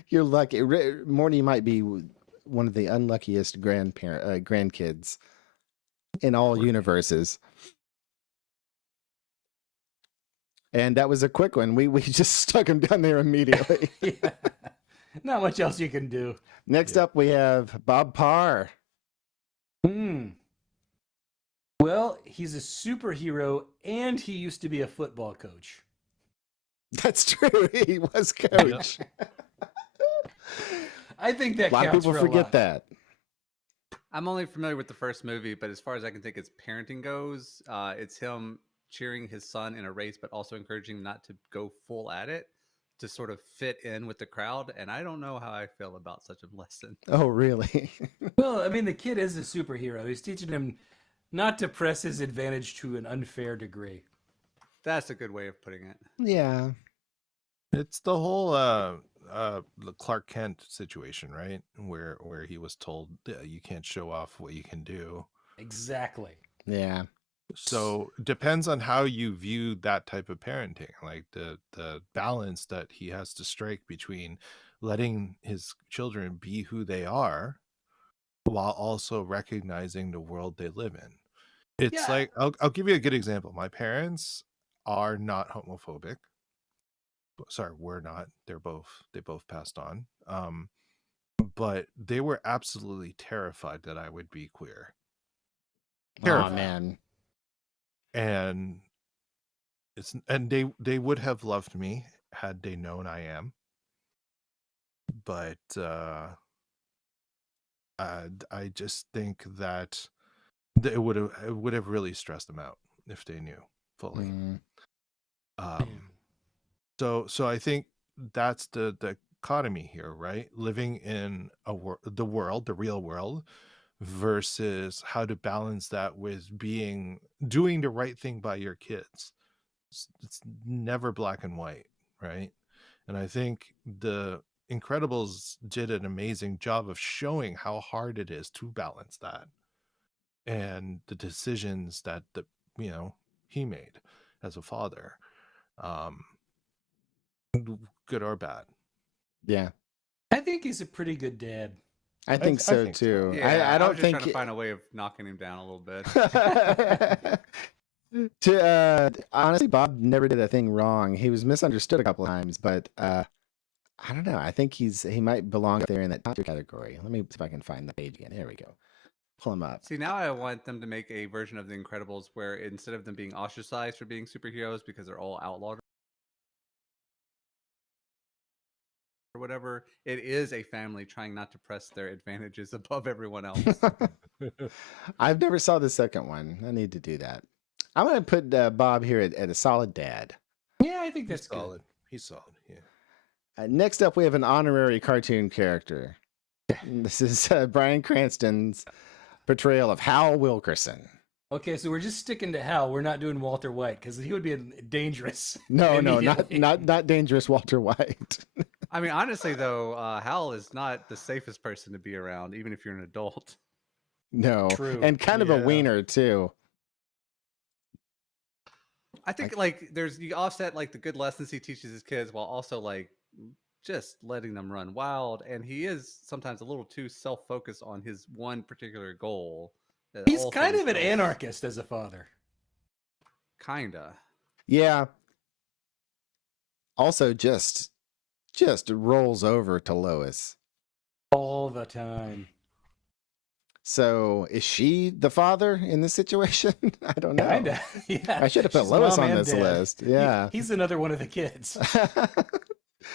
You're lucky. Morty might be one of the unluckiest grandkids in all Poor kid. universes. And that was a quick one. We just stuck him down there immediately. Yeah. Not much else you can do. Next Yeah. up, we have Bob Parr. Well, he's a superhero and he used to be a football coach. That's true. He was coach. I think that A lot of counts people for a forget lot. that. I'm only familiar with the first movie, but as far as I can think, as parenting goes, it's him cheering his son in a race, but also encouraging him not to go full at it to sort of fit in with the crowd. And I don't know how I feel about such a lesson. Oh, really? Well, I mean, the kid is a superhero. He's teaching him not to press his advantage to an unfair degree. That's a good way of putting it. Yeah. It's the whole the Clark Kent situation, right? Where he was told you can't show off what you can do. Exactly. Yeah. So depends on how you view that type of parenting, like the balance that he has to strike between letting his children be who they are while also recognizing the world they live in. It's Yeah. like I'll give you a good example. My parents are not homophobic. Sorry, we're not. They both passed on. But they were absolutely terrified that I would be queer. Oh, Terrified. man. And they would have loved me had they known I am. But I just think that it would have really stressed them out if they knew fully. Mm. So I think that's the dichotomy here, right? Living in the real world, versus how to balance that with doing the right thing by your kids. It's never black and white, right? And I think the Incredibles did an amazing job of showing how hard it is to balance that and the decisions that he made as a father, good or bad. Yeah. I think he's a pretty good dad. I think so think so. too. Yeah, I don't was just think trying to find a way of knocking him down a little bit. honestly, Bob never did a thing wrong. He was misunderstood a couple of times, but I don't know. I think he might belong up there in that top tier category. Let me see if I can find the page again. Here we go. pull him up. See, now I want them to make a version of the Incredibles where instead of them being ostracized for being superheroes because they're all outlawed or whatever, it is a family trying not to press their advantages above everyone else. I've never saw the second one. I need to do that. I'm going to put Bob here at a solid dad. Yeah, I think He's that's good. solid. He's solid. Yeah. Next up, we have an honorary cartoon character. This is Bryan Cranston's portrayal of Hal Wilkerson. Okay, so we're just sticking to Hal. We're not doing Walter White because he would be dangerous. No, immediately. not dangerous Walter White. I mean, honestly, though, Hal is not the safest person to be around, even if you're an adult. No, True. and kind of a Yeah. wiener too. I think like there's you offset like the good lessons he teaches his kids while also like just letting them run wild, and he is sometimes a little too self-focused on his one particular goal. that He's all kind things of an else- anarchist as a father. Kinda. Yeah. Also, just rolls over to Lois. All the time. So, is she the father in this situation? I don't know. Kinda. Yeah. I should have put She's Lois mom on and this dad. list. Yeah. He's another one of the kids.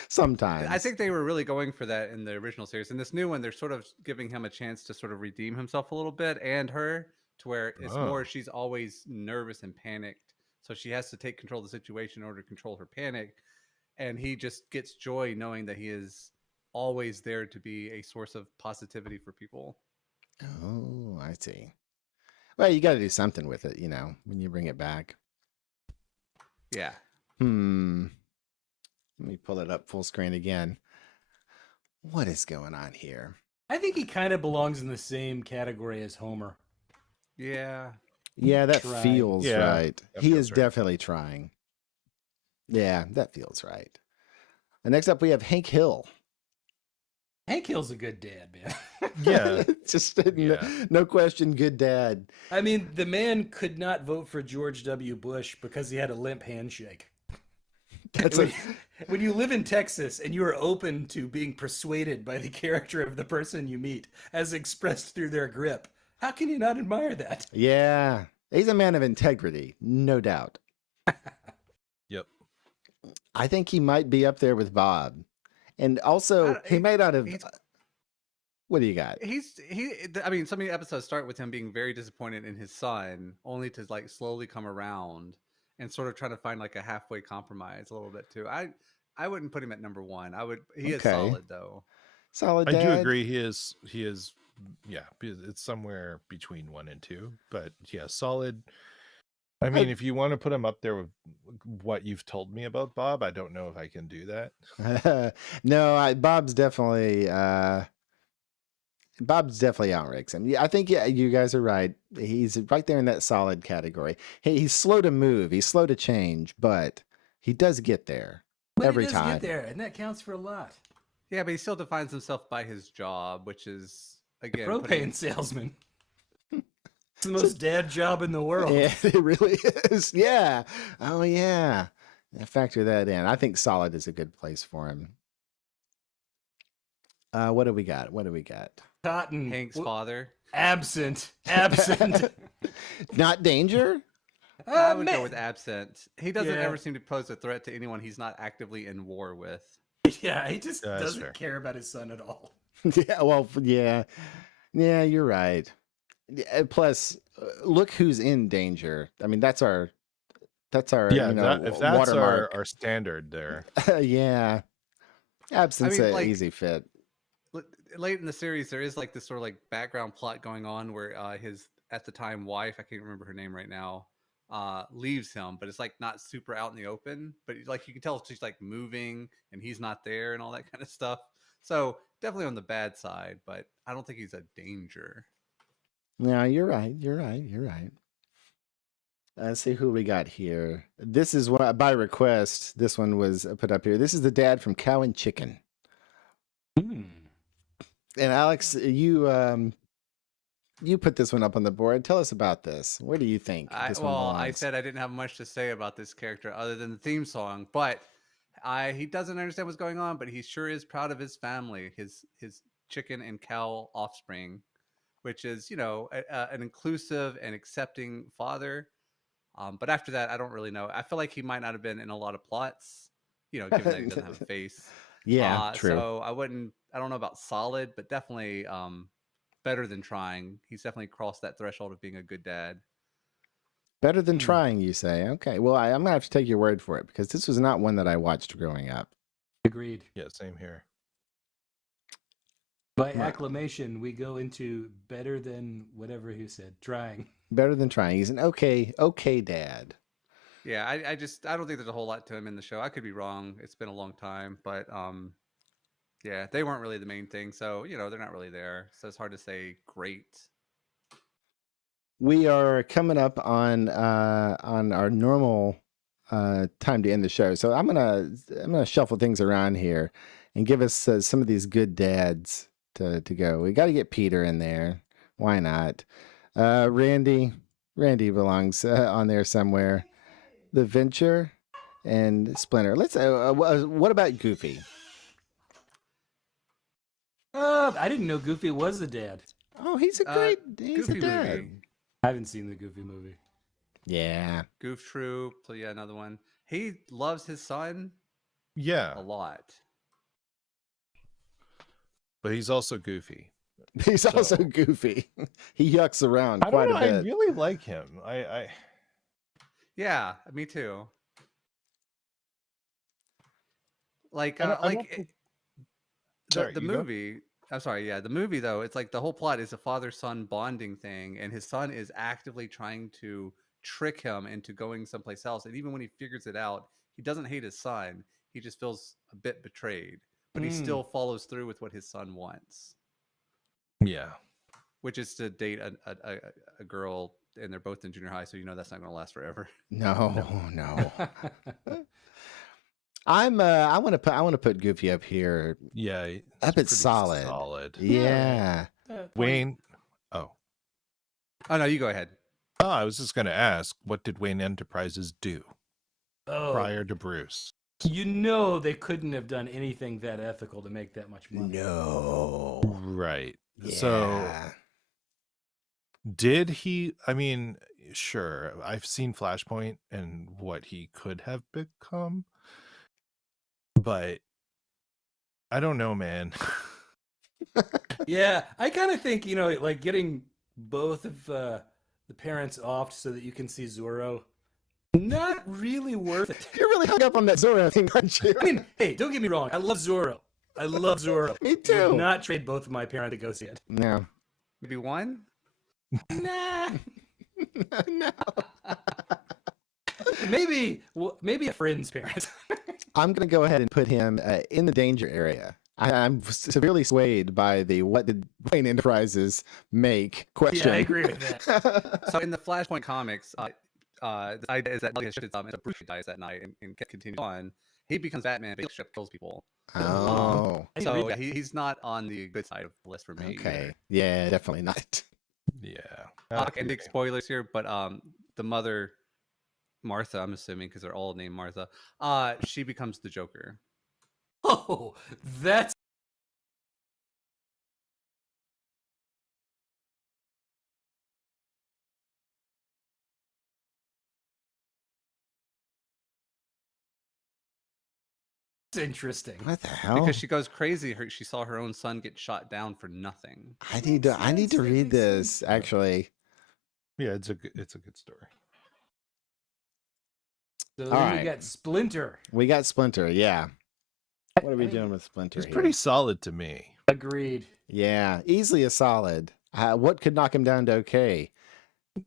Sometimes. I think they were really going for that in the original series. In this new one, they're sort of giving him a chance to sort of redeem himself a little bit, and her, to where it's Oh. more she's always nervous and panicked. So she has to take control of the situation in order to control her panic. And he just gets joy knowing that he is always there to be a source of positivity for people. Oh, I see. Well, you got to do something with it, when you bring it back. Yeah. Let me pull it up full screen again. What is going on here? I think he kind of belongs in the same category as Homer. Yeah. Yeah, that Trying. feels Yeah, right. that He feels is right. definitely trying. Yeah, that feels right. And next up, we have Hank Hill. Hank Hill's a good dad, man. Yeah. Just Yeah. no question, good dad. I mean, the man could not vote for George W. Bush because he had a limp handshake. That's When you live in Texas and you are open to being persuaded by the character of the person you meet, as expressed through their grip, how can you not admire that? yeah. He's a man of integrity, no doubt. Yep. I think he might be up there with Bob. And also, he may not have. he's- What do you got? I mean, so many episodes start with him being very disappointed in his son, only to like slowly come around and sort of trying to find like a halfway compromise a little bit too. I wouldn't put him at number one. He is Okay. solid though. Solid I dad. do agree. He is. Yeah. It's somewhere between 1 and 2, but yeah, solid. I mean, if you want to put him up there with what you've told me about Bob, I don't know if I can do that. No, Bob's definitely outranks him. Yeah, I think you guys are right. He's right there in that solid category. He's slow to move. He's slow to change, but he does get there But every he does time. get there, and that counts for a lot. Yeah, but he still defines himself by his job, which is again Propane salesman. It's the most dad job in the world. Yeah, it really is. Yeah. Oh, yeah. Factor that in. I think solid is a good place for him. What do we got? Cotton. Hank's father. Absent. Not danger? I would man. go with absent. He doesn't Yeah. ever seem to pose a threat to anyone he's not actively in war with. Yeah, he just Yeah, that's doesn't fair. care about his son at all. Yeah, well, yeah. Yeah, you're right. Plus, look who's in danger. I mean, that's our Yeah. If that's watermark. our standard there. Yeah. Absence I mean, an like- easy fit. Late in the series, there is like this sort of like background plot going on where his at the time wife, I can't remember her name right now, leaves him, but it's like not super out in the open. But like you can tell she's like moving and he's not there and all that kind of stuff. So definitely on the bad side, but I don't think he's a danger. No, you're right. Let's see who we got here. This is what by request. This one was put up here. This is the dad from Cow and Chicken. And Alex, you put this one up on the board. Tell us about this. Where do you think this one I belongs? said I didn't have much to say about this character other than the theme song, but he doesn't understand what's going on, but he sure is proud of his family, his chicken and cow offspring. which is, an inclusive and accepting father. But after that, I don't really know. I feel like he might not have been in a lot of plots, given that he doesn't have a face. Yeah, true. So I don't know about solid, but definitely better than trying. He's definitely crossed that threshold of being a good dad. Better than trying, you say? Okay. Well, I'm going to have to take your word for it because this was not one that I watched growing up. Agreed. Yeah, same here. By acclamation, we go into better than whatever he said. Trying. Better than trying. He's an okay dad. Yeah, I don't think there's a whole lot to him in the show. I could be wrong. It's been a long time, but yeah, they weren't really the main thing. So, they're not really there. So it's hard to say great. We are coming up on our normal time to end the show. So I'm gonna shuffle things around here and give us some of these good dads to go. We got to get Peter in there. Why not? Randy belongs on there somewhere. The Venture and Splinter. Let's. What about Goofy? I didn't know Goofy was a dad. Oh, he's a great. He's Goofy a dad. movie. I haven't seen the Goofy movie. Yeah. Goof Troop. So yeah, another one. He loves his son Yeah, a lot. but he's also goofy. He's also So- goofy. He yucks around I don't quite know. a bit. I really like him. I Yeah, me too. Like, I don't- I like don't it- think- the Sorry, the you go. movie. I'm sorry. Yeah, the movie though. It's like the whole plot is a father-son bonding thing, and his son is actively trying to trick him into going someplace else. And even when he figures it out, he doesn't hate his son. He just feels a bit betrayed, but he still follows through with what his son wants, yeah. which is to date a girl, and they're both in junior high. So that's not going to last forever. No. I want to put Goofy up here. Yeah, he's Up at pretty solid. Solid. Yeah. Wayne. Oh, Oh no, you go ahead. I was just gonna ask, what did Wayne Enterprises do prior to Bruce? They couldn't have done anything that ethical to make that much money. No. Right. Yeah. So did he? I mean, sure. I've seen Flashpoint and what he could have become, but I don't know, man. Yeah, I kind of think, like getting both of the parents off so that you can see Zorro, not really worth it. You're really hung up on that Zorro thing, aren't you? I mean, hey, don't get me wrong. I love Zorro. Me too. Would not trade both of my parents to go see it. No. Maybe one. Nah. No. Maybe a friend's parents. I'm going to go ahead and put him in the danger area. I'm severely swayed by the what did Wayne Enterprises make question. Yeah, I agree with that. So in the Flashpoint comics, the idea is that Nelly has shifted and Bruce dies that night and continues on. He becomes Batman, but he kills people. Oh. I So agree. yeah, he's not on the good side of the list for me. Okay. Yeah, definitely not. Yeah. And big spoilers here, but the mother, Martha, I'm assuming because they're all named Martha, she becomes the Joker. Oh, that's interesting. What the hell? Because she goes crazy. She saw her own son get shot down for nothing. I need to read this actually. Yeah, it's a good story. So All then right. we got Splinter. We got Splinter, yeah. What are we doing with Splinter He's here? pretty solid to me. Agreed. Yeah, easily a solid. What could knock him down to okay?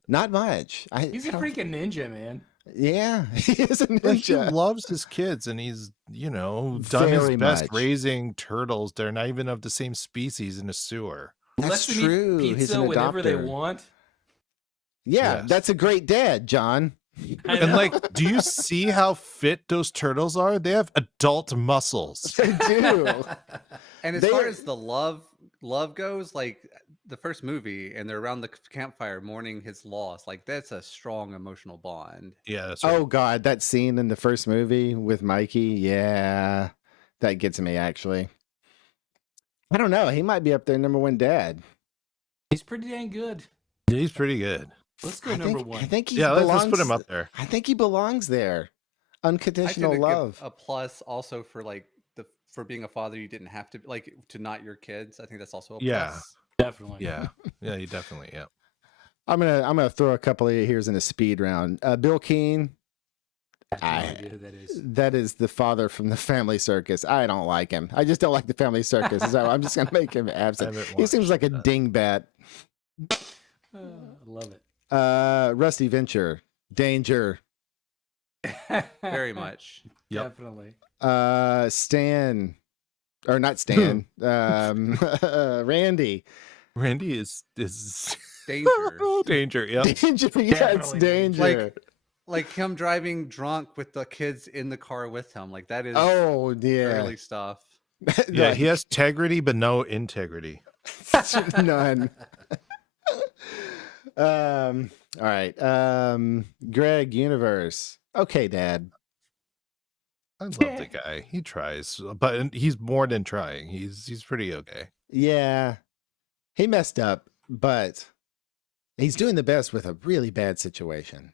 Not much. He's a freaking ninja, man. Yeah, he is a But he ninja. loves his kids, and he's done his Very best much. raising turtles. They're not even of the same species in a sewer. That's Lets them eat true. He's pizza an whenever they adopter. want. Yeah, Yes. that's a great dad, John. I And know. do you see how fit those turtles are? They have adult muscles. They do. And as They far are- as the love goes, like the first movie, and they're around the campfire mourning his loss. Like that's a strong emotional bond. Yeah, that's right. Oh God, that scene in the first movie with Mikey, yeah, that gets me actually. I don't know. He might be up there, number one dad. He's pretty dang good. He's pretty good. Let's go number one. I think he Yeah, belongs. let's put him up there. I think he belongs there. I Unconditional tend to love. give a plus also for like for being a father. You didn't have to like to not your kids. I think that's also a Yeah. plus. Definitely. Yeah. Yeah, you definitely, yeah. I'm gonna throw a couple of here's in a speed round. Bill Keane. I have no idea who that is. That is the father from the Family Circus. I don't like him. I just don't like the Family Circus. So I'm just gonna make him absent. haven't He seems like a watched dingbat. I love it. Rusty Venture. Danger. Very much. Yep. Definitely. Stan. Or not Stan. Randy. Randy is Danger. danger. Yep. Danger. Yeah, it's Definitely danger. Like him driving drunk with the kids in the car with him. Like that is Oh yeah. early stuff. Yeah, he has integrity, but no integrity. None. All right. Greg Universe. Okay, Dad. I love the guy. He tries, but he's more than trying. He's pretty okay. Yeah. He messed up, but he's doing the best with a really bad situation.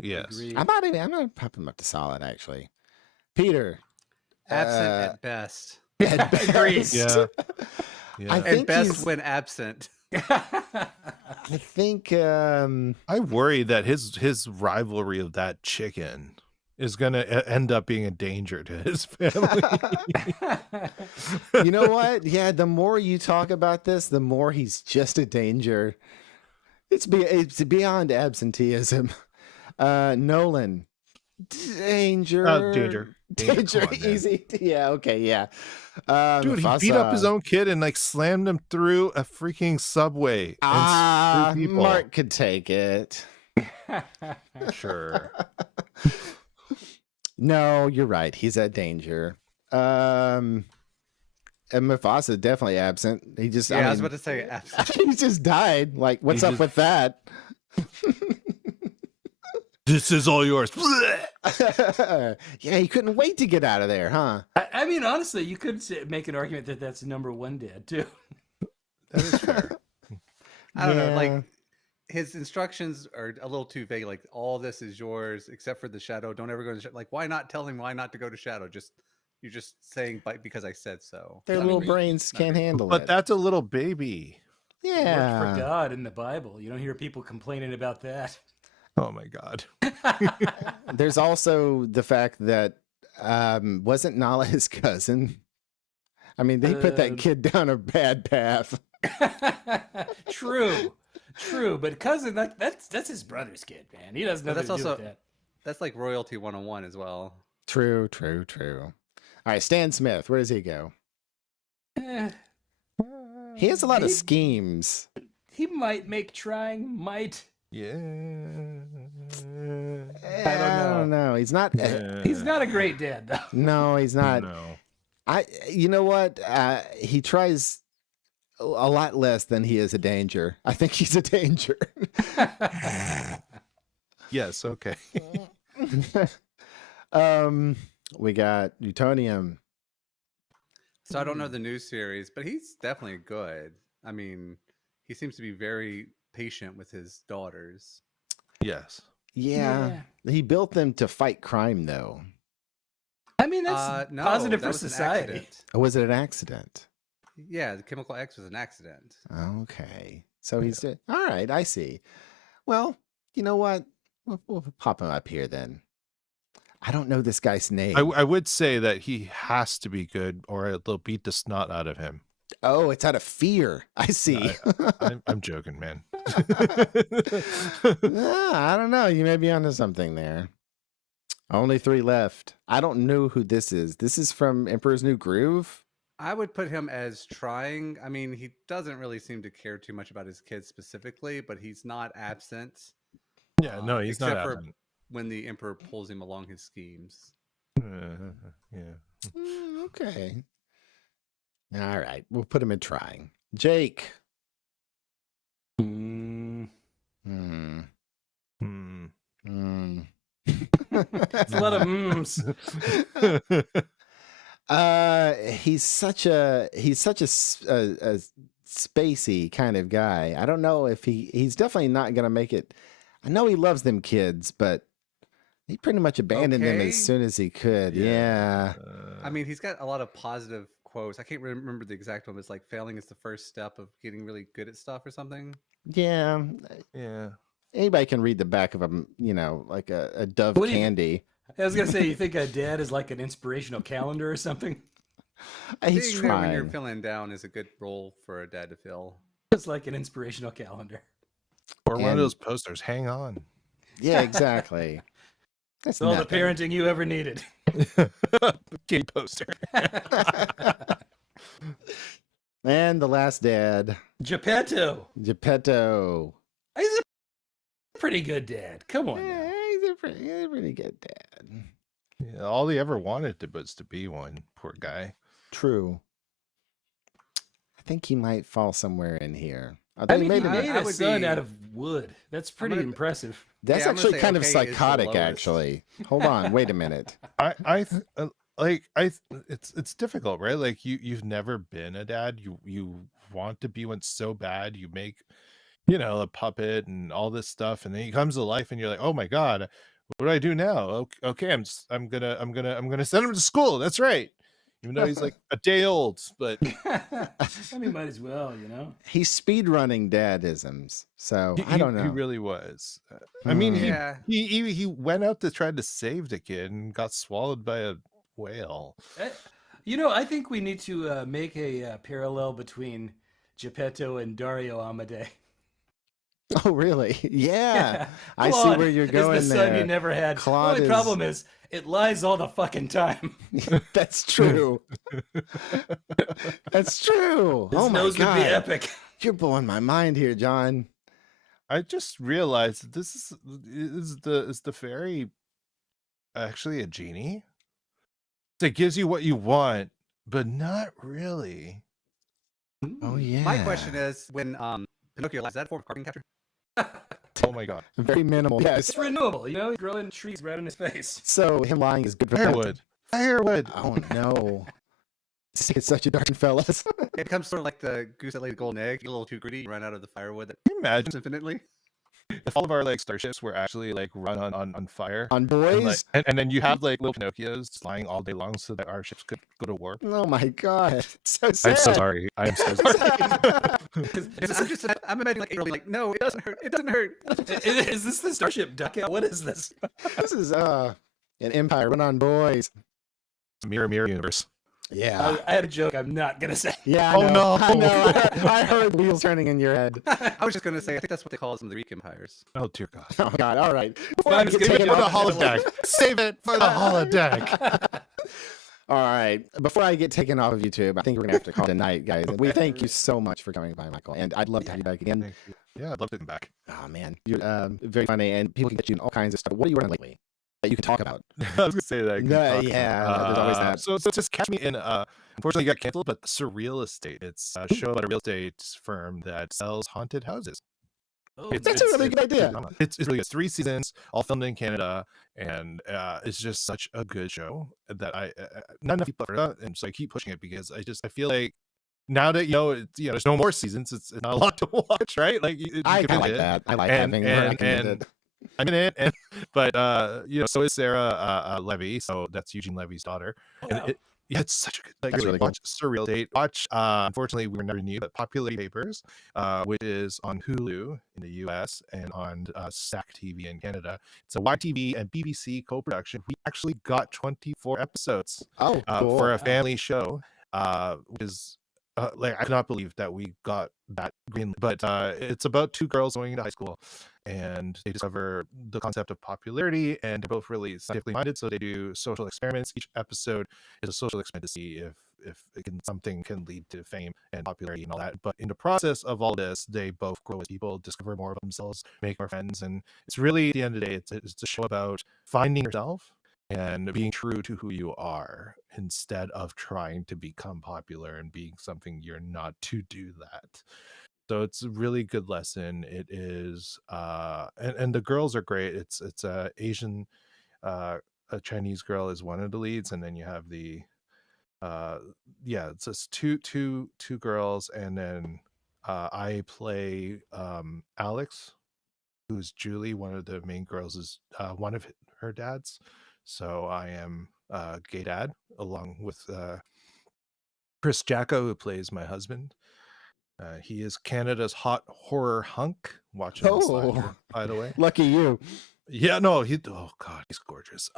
Yes. Agreed. I'm gonna pop him up to solid actually. Peter. Absent at best. At best. Yeah. I Yeah. think At best he's- when absent. I think I worry that his rivalry of that chicken is gonna end up being a danger to his family. you know what? Yeah, the more you talk about this, the more he's just a danger. It's beyond absenteeism. Nolan. Danger. Danger. Come on, man. Easy. Yeah, okay, yeah. Dude, he beat up his own kid and like slammed him through a freaking subway. And through people. Mark could take it. Sure. No, you're right. He's at danger. And Mufasa definitely absent. He just Yeah, I was about to say absent. he just died. Like, what's He up just- with that? This is all yours. Yeah, he couldn't wait to get out of there, huh? I mean, honestly, you could make an argument that that's number one dad too. That is fair. I don't know. Yeah. Like his instructions are a little too vague. Like all this is yours except for the shadow. Don't ever go to like. Why not tell him why not to go to shadow? You're just saying because I said so. Their I mean, little brains can't handle But it. that's a little baby. It worked for Yeah. God in the Bible. You don't hear people complaining about that. Oh my god. There's also the fact that wasn't Nala his cousin? I mean, they put that kid down a bad path. True. But cousin, that's his brother's kid, man. He doesn't know But what that's to do also- with that. That's like royalty 101 as well. True. All right, Stan Smith, where does he go? Eh, He has a lot of He- schemes. he might make trying, might. Yeah. I don't know. He's not. He's not a great dad, though. No, he's not. No. You know what? He tries a lot less than he is a danger. I think he's a danger. Yes, okay. We got Newtonium. So I don't know the new series, but he's definitely good. I mean, he seems to be very patient with his daughters. Yes. Yeah. He built them to fight crime, though. I mean, that's No, positive that for was an society. accident. Or was it an accident? Yeah, the Chemical X was an accident. Okay. So he's all right. I see. Well, you know what? We'll pop him up here then. I don't know this guy's name. I would say that he has to be good or they'll beat the snot out of him. Oh, it's out of fear. I see. I'm joking, man. I don't know. You may be onto something there. Only 3 left. I don't know who this is. This is from Emperor's New Groove. I would put him as trying. I mean, he doesn't really seem to care too much about his kids specifically, but he's not absent. Yeah, no, he's not. except for absent. when the Emperor pulls him along his schemes. Yeah. Okay. All right. We'll put him in trying. Jake. Mm, Hmm. Hmm. Hmm. it's a lot of mms. He's such a spacey kind of guy. I don't know if he's definitely not going to make it. I know he loves them kids, but he pretty much abandoned them Okay. as soon as he could. Yeah. I mean, he's got a lot of positive quotes. I can't remember the exact one. It's like failing is the first step of getting really good at stuff or something. Yeah. Yeah. Anybody can read the back of a, like a Dove What do you- candy. I was gonna say, you think a dad is like an inspirational calendar or something? He's Being there when you're trying. feeling down is a good role for a dad to fill. It's like an inspirational calendar. Or one of And- those posters. Hang on. Yeah, exactly. That's It's all the nothing. parenting you ever needed. Kitty poster. And the last dad, Geppetto. Geppetto. He's a pretty good dad. Come on now. Yeah, he's a pretty good dad. Yeah, all he ever wanted was to be one. Poor guy. True. I think he might fall somewhere in here. Although I he mean, he made made it- a would son be- out of wood. That's pretty gonna- impressive. that's Yeah, I'm gonna actually say kind of okay is the psychotic, lowest. actually. Hold on, wait a minute. It's difficult, right? Like you've never been a dad. You want to be one so bad. You make, a puppet and all this stuff, and then he comes to life, and you're like, oh my god, what do I do now? Okay, I'm gonna send him to school. That's right. Even though he's like a day old, but I mean, might as well, He's speed running dadisms, so I don't know. He really was. I mean, Hmm. Yeah. he went out to try to save the kid and got swallowed by a whale. I think we need to make a parallel between Geppetto and Dario Amade. Oh, really? Yeah. I see Claude where you're is going the son there. you never had. Claude the only is- problem is it lies all the fucking time. That's true. That's true. His Oh my nose would be god, epic. you're blowing my mind here, John. I just realized that this is the fairy actually a genie that gives you what you want, but not really. Oh yeah. My question is, when Pinocchio lies, is that a form of carbon capture? Oh my god. very minimal. Yes. It's renewable, he's growing trees right in his face. So him lying is good for him. Firewood. Firewood. Oh no. It's such a dark fellas. It becomes sort of like the goose that laid the golden egg. You're a little too greedy, you run out of the firewood that Can you imagine infinitely. if all of our like starships were actually like run on fire? On And, boys. like, and then you have like little Pinocchios flying all day long so that our ships could go to war. Oh my god. So sad. I'm so sorry. I'm so sorry. I'm imagining like April being like, no, it doesn't hurt. It doesn't hurt. Is this the Starship Duckout? What is this? This is an empire run on boys. Mirror universe. Yeah. I had a joke I'm not going to say. Yeah, I Oh, know. no. I know. I heard wheels turning in your head. I was just gonna say, I think that's what they call some of the Greek empires. Oh dear God. Oh god. All right. Before Mine I is get gonna be taken For the off, holodeck. Save it for the holodeck. all right. Before I get taken off of YouTube, I think we're gonna have to call it a night, guys. We thank you so much for coming by, Michael, and I'd love to have you back again. Thank you. Yeah, I'd love to come back. Oh man, you're very funny, and people can get you in all kinds of stuff. What are you running lately that you can talk about? I was gonna say that. I could No, talk yeah, about, there's always that. So just catch me in. Unfortunately, it got canceled, but Surreal Estate. It's a show about a real estate firm that sells haunted houses. Oh, That's a really good idea. It's really good. It's 3 seasons, all filmed in Canada, and it's just such a good show that I not enough people have heard of, and so I keep pushing it because I feel like now that there's no more seasons, it's not a lot to watch, right? Like I can like binge it. that. I like And- having and- recommended. I'm in it, but so is Sarah Levy, so that's Eugene Levy's daughter. Oh, And wow. it's such a good. Like, That's really cool. watch Surreal Date. Watch. Unfortunately, we were never renewed, but Popularity Papers, which is on Hulu in the U.S. and on SAC TV in Canada. It's a YTV and BBC co-production. We actually got 24 episodes Oh, cool. for a family show, which is. I cannot believe that we got that green, but it's about 2 girls going into high school, and they discover the concept of popularity, and they're both really scientifically minded. So they do social experiments. Each episode is a social experiment to see if something can lead to fame and popularity and all that. But in the process of all this, they both grow as people, discover more of themselves, make more friends, and it's really at the end of the day, it's a show about finding yourself and being true to who you are instead of trying to become popular and being something you're not to do that. So it's a really good lesson. It is and the girls are great. It's a Asian a Chinese girl is one of the leads, and then you have the it's just two girls, and then I play Alex, who's Julie, one of the main girls, is one of her dads. So I am gay dad, along with Chris Jacko, who plays my husband. He is Canada's hot horror hunk. Watching the Oh, slider, by the way. lucky you. Yeah, no, oh god, he's gorgeous.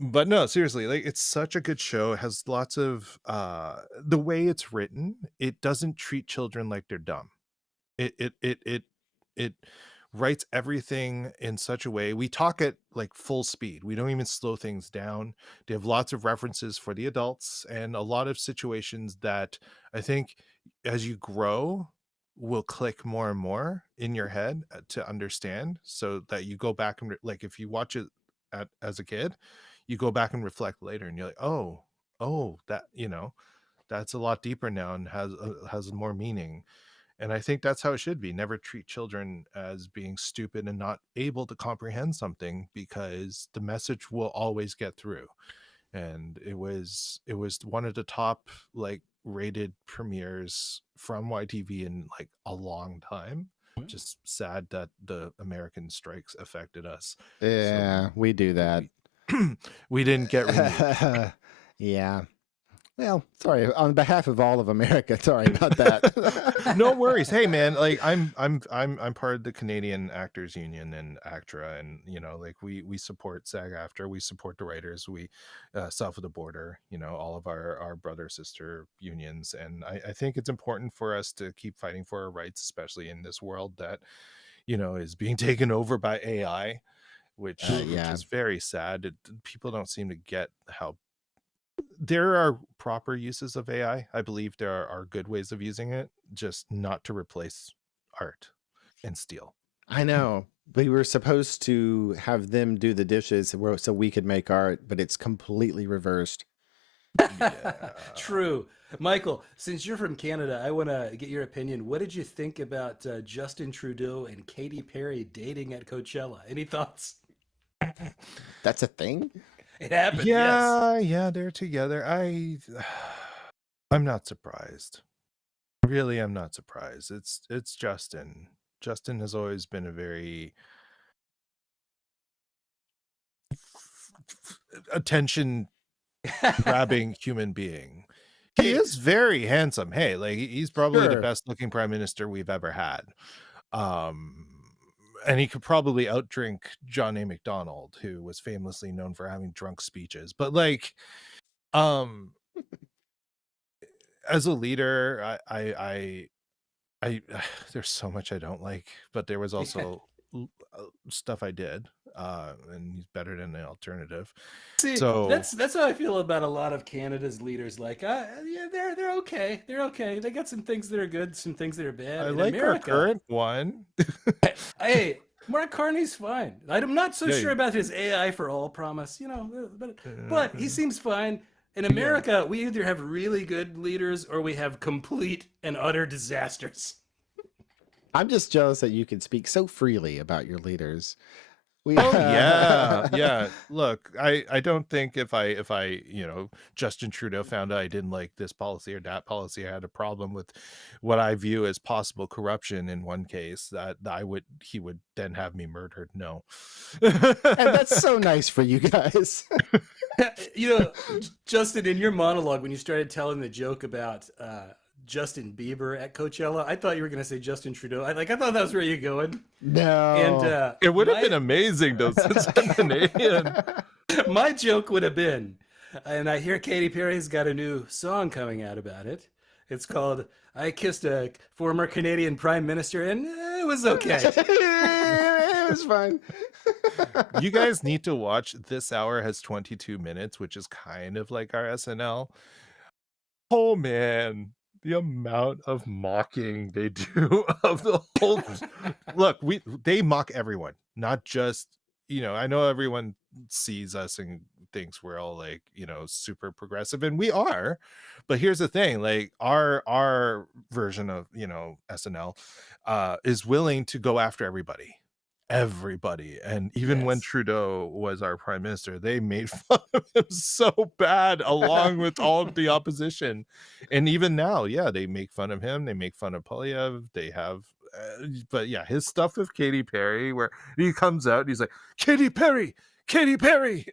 But no, seriously, like it's such a good show. It has lots of the way it's written, it doesn't treat children like they're dumb. It writes everything in such a way. We talk at like full speed. We don't even slow things down. They have lots of references for the adults and a lot of situations that I think as you grow will click more and more in your head to understand, so that you go back and like if you watch it as a kid, you go back and reflect later and you're like, oh, that, that's a lot deeper now and has more meaning. And I think that's how it should be. Never treat children as being stupid and not able to comprehend something, because the message will always get through. And it was one of the top like rated premieres from YTV in like a long time. Just sad that the American strikes affected us. Yeah, So we do that. we didn't get renewed. Yeah. Well, sorry on behalf of all of America. Sorry about that. No worries. Hey man, like I'm part of the Canadian Actors Union and ACTRA, and like we support SAG-AFTRA, we support the writers, we South of the Border, all of our brother sister unions. And I think it's important for us to keep fighting for our rights, especially in this world that is being taken over by AI, which is very sad. People don't seem to get how there are proper uses of AI. I believe there are good ways of using it, just not to replace art and steel. I know. We were supposed to have them do the dishes so we could make art, but it's completely reversed. Yeah. True. Michael, since you're from Canada, I want to get your opinion. What did you think about Justin Trudeau and Katy Perry dating at Coachella? Any thoughts? That's a thing? It happened. Yeah, Yes. yeah, they're together. I'm not surprised. Really, I'm not surprised. It's Justin. Justin has always been a very attention grabbing human being. He is very handsome. Hey, like he's probably the best looking prime minister we've ever had. And he could probably outdrink John A. MacDonald, who was famously known for having drunk speeches. But like, as a leader, I there's so much I don't like, but there was also stuff I did, and he's better than the alternative. See, So that's how I feel about a lot of Canada's leaders. Like, yeah, they're okay. They're okay. They got some things that are good, some things that are bad. I In like America, our current one. hey, Mark Carney's fine. I'm not so Yeah, sure about his AI for all promise, but he seems fine. In America, we either have really good leaders or we have complete and utter disasters. I'm just jealous that you can speak so freely about your leaders. Yeah. Look, I don't think if I Justin Trudeau found out I didn't like this policy or that policy, I had a problem with what I view as possible corruption in one case, that he would then have me murdered. No. And that's so nice for you guys. Justin, in your monologue when you started telling the joke about Justin Bieber at Coachella, I thought you were going to say Justin Trudeau. I thought that was where you're going. No. And it would have been amazing though, since I'm Canadian. My joke would have been, and I hear Katy Perry's got a new song coming out about it. It's called "I Kissed a Former Canadian Prime Minister," and it was okay. It was fine. You guys need to watch. This hour has 22 minutes, which is kind of like our SNL. Oh man, the amount of mocking they do of the whole look, they mock everyone, not just I know everyone sees us and thinks we're all like super progressive, and we are, but here's the thing, like our version of SNL is willing to go after everybody, everybody. And even when Yes. Trudeau was our prime minister, they made fun of him so bad, along with all of the opposition. And even now, yeah, they make fun of him. They make fun of Polyev. They have, but yeah, his stuff with Katy Perry, where he comes out and he's like, Katy Perry,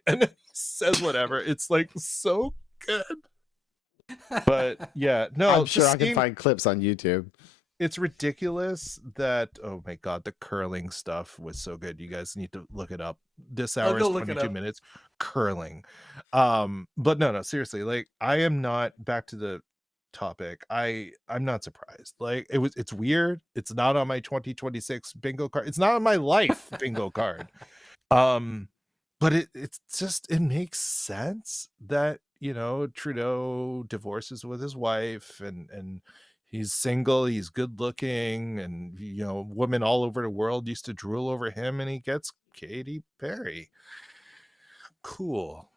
and then he says whatever. It's like so good. But yeah, no, I'm sure just I can seeing- find clips on YouTube. it's ridiculous that, oh my god, the curling stuff was so good. You guys need to look it up. This I'll hour is go look it 22 up. minutes. Curling. But no, seriously, like I am not, back to the topic, I'm not surprised. Like it's weird. It's not on my 2026 bingo card. It's not on my life bingo card. But it's just, it makes sense that, you know, Trudeau divorces with his wife, and he's single, he's good looking, and, you know, women all over the world used to drool over him, and he gets Katy Perry. Cool.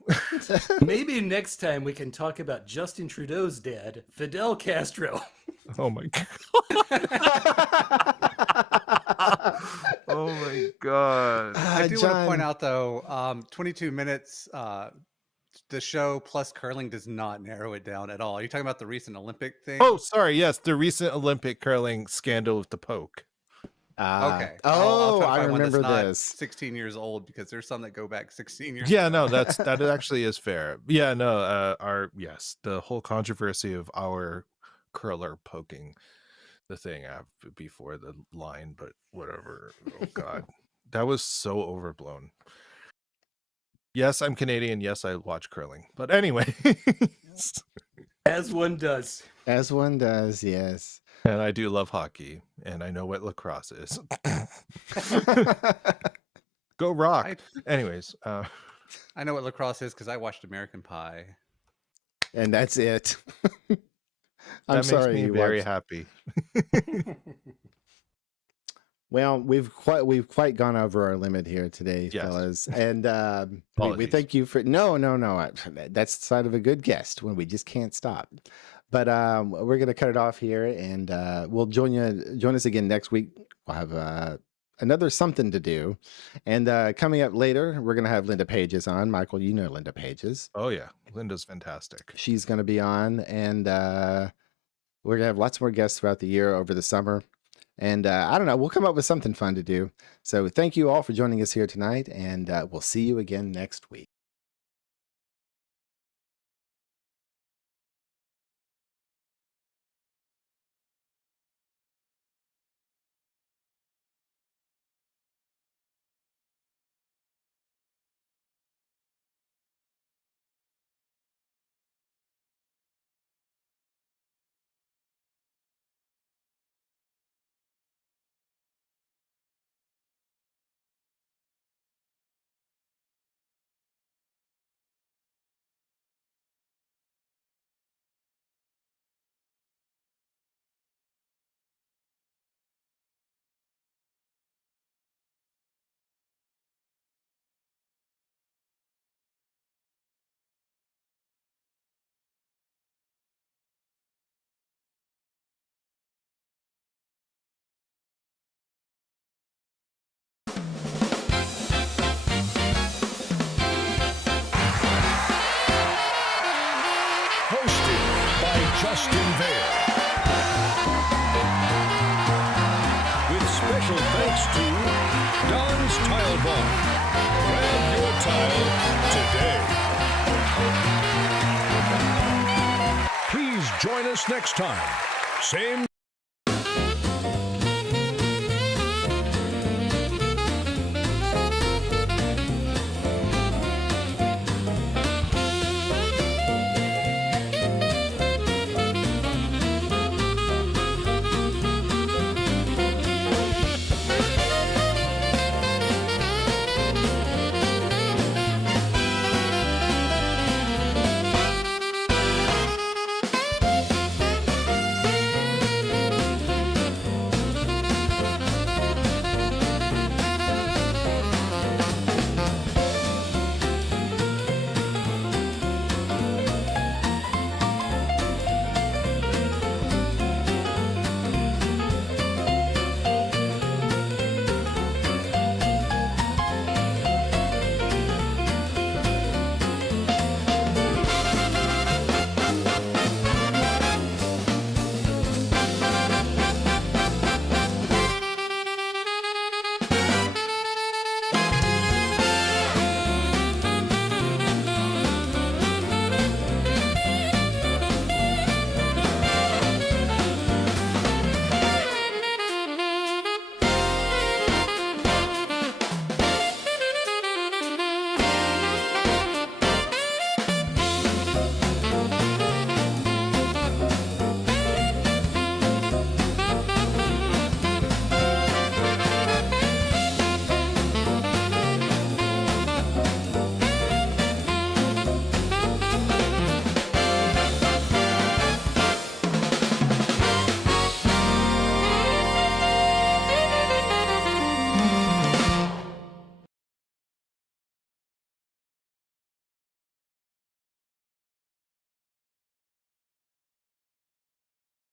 Maybe next time we can talk about Justin Trudeau's dad, Fidel Castro. Oh my god. Oh my god. I do want to John, point out though, 22 minutes. The show plus curling does not narrow it down at all. Are you talking about the recent Olympic thing? Oh, sorry. Yes, the recent Olympic curling scandal with the poke. Okay. Oh, try to I find one that's remember not this. 16 years old, because there's some that go back 16 years. Yeah, no, that actually is fair. Yeah, no, the whole controversy of our curler poking the thing before the line, but whatever. Oh god, that was so overblown. Yes, I'm Canadian. Yes, I watch curling. But anyway, As one does. As one does, yes. and I do love hockey, and I know what lacrosse is. Go Rock. Anyways, I know what lacrosse is because I watched American Pie. And that's it. that I'm makes sorry. me you very watched- happy. Well, we've quite gone over our limit here today, Yes. fellas, and we Apologies. thank you for no. That's the side of a good guest when we just can't stop. But we're gonna cut it off here, and we'll join us again next week. We'll have another something to do, and coming up later, we're gonna have Linda Pages on. Michael, you know Linda Pages. Oh yeah, Linda's fantastic. She's gonna be on, and we're gonna have lots more guests throughout the year over the summer. And I don't know, we'll come up with something fun to do. So thank you all for joining us here tonight, and we'll see you again next week. Hosted by Justin Vale. With special thanks to Don's Tile Bar. Grab your tile today. Please join us next time. Same